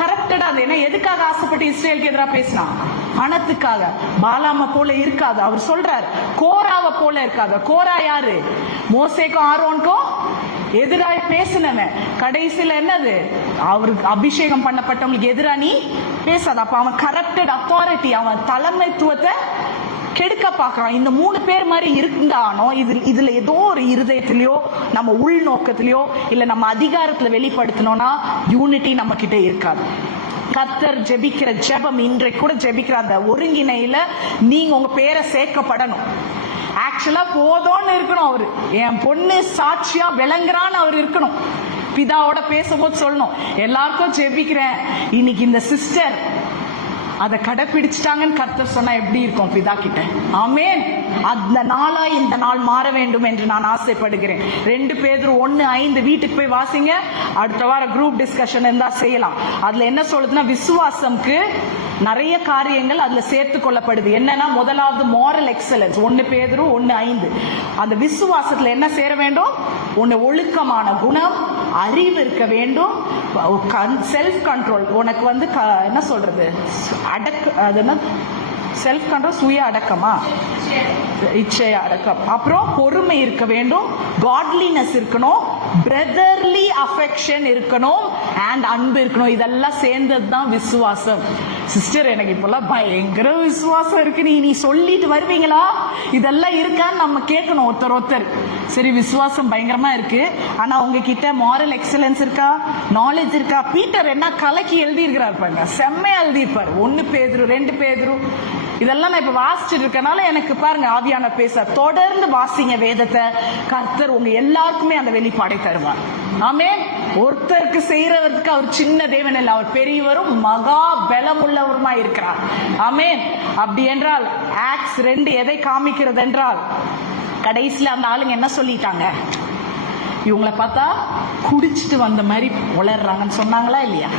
கரப்டடா இருந்தது. ஏன்னா எதுக்காக ஆசைப்பட்டு இஸ்ரேலுக்கு எதிராக பேசினான்? பணத்துக்காக. பாலாம போல இருக்காது. அவர் சொல்றாரு, கோராவை போல இருக்காது. கோரா யாரு? மோசேக்கும் ஆரோனுக்கும் எதிராக பேசினவன். கடைசியில என்னது? அவருக்கு அபிஷேகம் பண்ணப்பட்டவங்களுக்கு எதிரா நீ பேசாத. அப்ப அவன் கரப்டட் அத்தாரிட்டி, அவன் தலைமைத்துவத்தை கெடுக்க பாக்குறான். இந்த 3 பேர் மாதிரி இருந்தானோ இதுல ஏதோ ஒரு இருதயத்திலயோ நம்ம உள்நோக்கத்திலயோ இல்ல நம்ம அதிகாரத்துல வெளிப்படுத்தணும்னா யூனிட்டி நம்ம கிட்ட இருக்காது. கர்த்தர் ஜெபிக்கிற ஜெபம், இன்றைக்கு கூட ஜெபிக்கிற அந்த ஒருங்கிணையில நீங்க உங்க பேரை சேர்க்கப்படணும். ஆக்சுவலா போதோன்னு இருக்கணும். அவரு என் பொண்ணு சாட்சியா விளங்குறான்னு அவர் இருக்கணும். பிதாவோட பேசும்போது சொல்லணும், எல்லாருக்கும் ஜெபிக்கிறேன், இன்னைக்கு இந்த சிஸ்டர் அதை கடைபிடிச்சிட்டாங்கன்னு கர்த்தர் சொன்னா எப்படி இருக்கும் பிதா கிட்ட? ஆமென். அந்த நாளா இந்த நாள் மாற வேண்டும் என்று நான் ஆசைப்படுகிறேன். 2 பேதுரு 1:5 வீட்டுக்கு போய் வாசிங்க. அடுத்த வாரம் குரூப் டிஸ்கஷன் இருந்தா செய்யலாம். அதுல என்ன சொல்லுதுன்னா, விசுவாசம்க்கு நிறைய காரியங்கள் அதுல சேர்த்து கொள்ளப்படுது. என்னன்னா, முதலாவது மாரல் எக்ஸலன்ஸ். 1 பேதுரு 1:5. அந்த விசுவாசத்துல என்ன சேர வேண்டும்? ஒழுக்கமான குணம், அறிவு இருக்க வேண்டும், செல்ஃப் கண்ட்ரோல். உனக்கு என்ன சொல்றது, அது என்ன செல்ஃப் கண்ட்ரோல், சுய அடக்கமா, இச்சை அடக்கம். அப்புறம் பொறுமை இருக்க வேண்டும், காட்லினஸ் இருக்கணும், பிரதர்லி அஃபெக்ஷன் இருக்கணும், அண்ட் அன்பு இருக்கணும். இதெல்லாம் சேர்ந்தது தான் விசுவாசம். சிஸ்டர், எனக்கு இப்பெல்லாம் பயங்கர விசுவாசம் இருக்கு, நீ சொல்லிட்டு வருவீங்களா? இதெல்லாம் இருக்கான்னு நம்ம கேட்கணும் ஒருத்தர். சரி, விசுவாசம் பயங்கரமா இருக்கு, ஆனா உங்ககிட்ட மாரல் எக்ஸலன்ஸ் இருக்கா? நாலேஜ் இருக்கா? பீட்டர் என்ன கலக்கி எழுதி இருக்கிறார் பாருங்க, செம்மையா எழுதி இருப்பாரு. 1 பேதுரு 2 பேதுரு இதெல்லாம் நான் இப்ப வாசிச்சுட்டு இருக்கனால எனக்கு பாருங்க ஆவியான பேச. தொடர்ந்து வாசிங்க வேதத்தை. கர்த்தர் உங்க எல்லாருக்குமே அந்த வெளிப்பாடை தருவார். ஆமென். ஒருத்தருக்கு செய்யறதுக்கு அவர் சின்ன தேவன் இல்ல, அவர் பெரியவரும் மகா பலம் உள்ளவருமா இருக்கிறார். ஆமென். அப்படி என்றால் ஆக்ட்ஸ் 2 எதை காமிக்கிறது என்றால், கடைசியில அந்த ஆளுங்க என்ன சொல்லிட்டாங்க? இவங்களை பார்த்தா குடிச்சிட்டு வந்த மாதிரி உளறாங்கன்னு சொன்னாங்களா இல்லையா?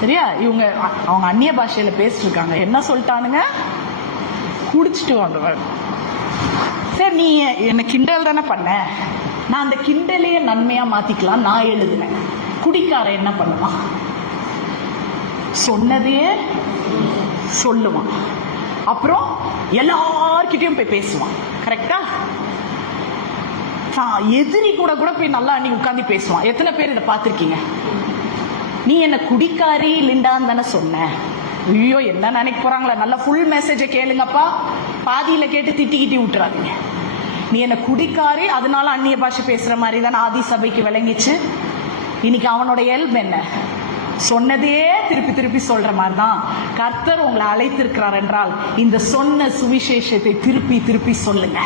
சரியா? அவங்க அந்நிய பாஷையில பேசிட்டு இருக்காங்க. என்ன சொல்லிட்டானுங்க? குடிச்சிட்டு வந்தவர். சரி, நீ என்ன கிண்டல் தானே பண்ண, நான் அந்த கிண்டலையே நன்மையா மாத்திக்கலாம் நான் எழுதுனேன். குடிக்கார என்ன பண்ணுவான்? சொன்னதையே சொல்லுவான், அப்புறம் எல்லார்கிட்டையும் போய் பேசுவான். கரெக்டா? எதிரி கூட போய் நல்லா அன்னைக்கு உட்காந்து பேசுவான். எத்தனை பேர் இதை பார்த்திருக்கீங்க? நீ என்ன குடிக்காரி லிண்டான்னு தானே சொன்ன. ஐயோ, என்ன நினைக்க போறாங்களா? நல்லா ஃபுல் மெசேஜை கேளுங்கப்பா, பாதியில கேட்டு திட்டிக்கிட்டி விட்டுறாதீங்க. நீ என்ன குடிக்காரி, அதனால அந்நிய பாஷை பேசுற மாதிரி தான் ஆதி சபைக்கு விளங்கிச்சு. இன்னைக்கு அவனோட இயல்பு என்ன? சொன்னதே திருப்பி சொல்ற மாதிரி தான். கர்த்தர் உங்களை அழைத்திருக்கிறார் என்றால் இந்த சொன்ன சுவிசேஷத்தை திருப்பி சொல்லுங்க.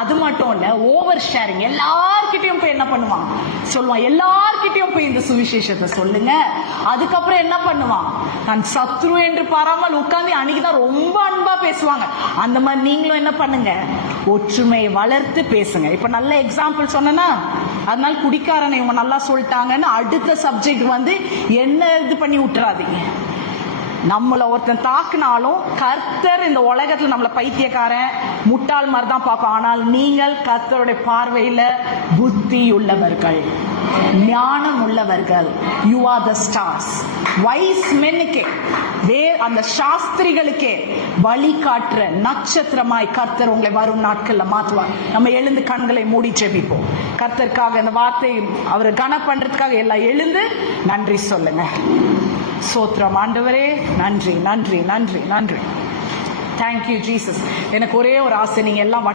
அது மட்டும் இல்ல, ஓவர் ஷேரிங். எல்லார்கிட்டையும் போய் என்ன பண்ணுவான்? சொல்லுவான். எல்லார்கிட்டையும் போய் இந்த சுவிசேஷத்தை சொல்லுங்க. அதுக்கப்புறம் என்ன பண்ணுவான்? நான் சத்ரு என்று பாராமல் உட்கார்ந்து அன்னைக்குதான் ரொம்ப அன்பா பேசுவாங்க. அந்த மாதிரி நீங்களும் என்ன பண்ணுங்க? ஒற்றுமையை வளர்த்து பேசுங்க. இப்ப நல்ல எக்ஸாம்பிள் சொன்னா, அதனால குடிக்காரனை இவங்க நல்லா சொல்லிட்டாங்கன்னு அடுத்த சப்ஜெக்ட் என்ன இது பண்ணி விட்டுறாதீங்க. நம்மள ஒருத்தன் தாக்குனாலும் கர்த்தர் இந்த உலகத்துல நம்மள பைத்தியக்காரன் முட்டாள் மாதிரி தான் பார்க்கும். ஆனால் நீங்கள் கர்த்தருடைய பார்வையில புத்தி உள்ளவர்கள், ஞானம் உள்ளவர்கள். You are the stars. Wise மென்னுக்கே, அந்த சாஸ்திரிகளுக்கே வழிகாட்டுற நட்சத்திரமாய் கர்த்தர் உங்களை வரும் நாட்கள்ல மாற்றுவார். நம்ம எழுந்து கண்களை மூடி ஜெபிப்போம். கர்த்தருக்காக இந்த வார்த்தை அவரை கன பண்றதுக்காக எல்லாம் எழுந்து நன்றி சொல்லுங்க. சோத்ரம் ஆண்டவரே, நன்றி நன்றி நன்றி நன்றி. Thank you Jesus. எனக்கு ஒரே ஒரு ஆசை, நீங்க எல்லாம்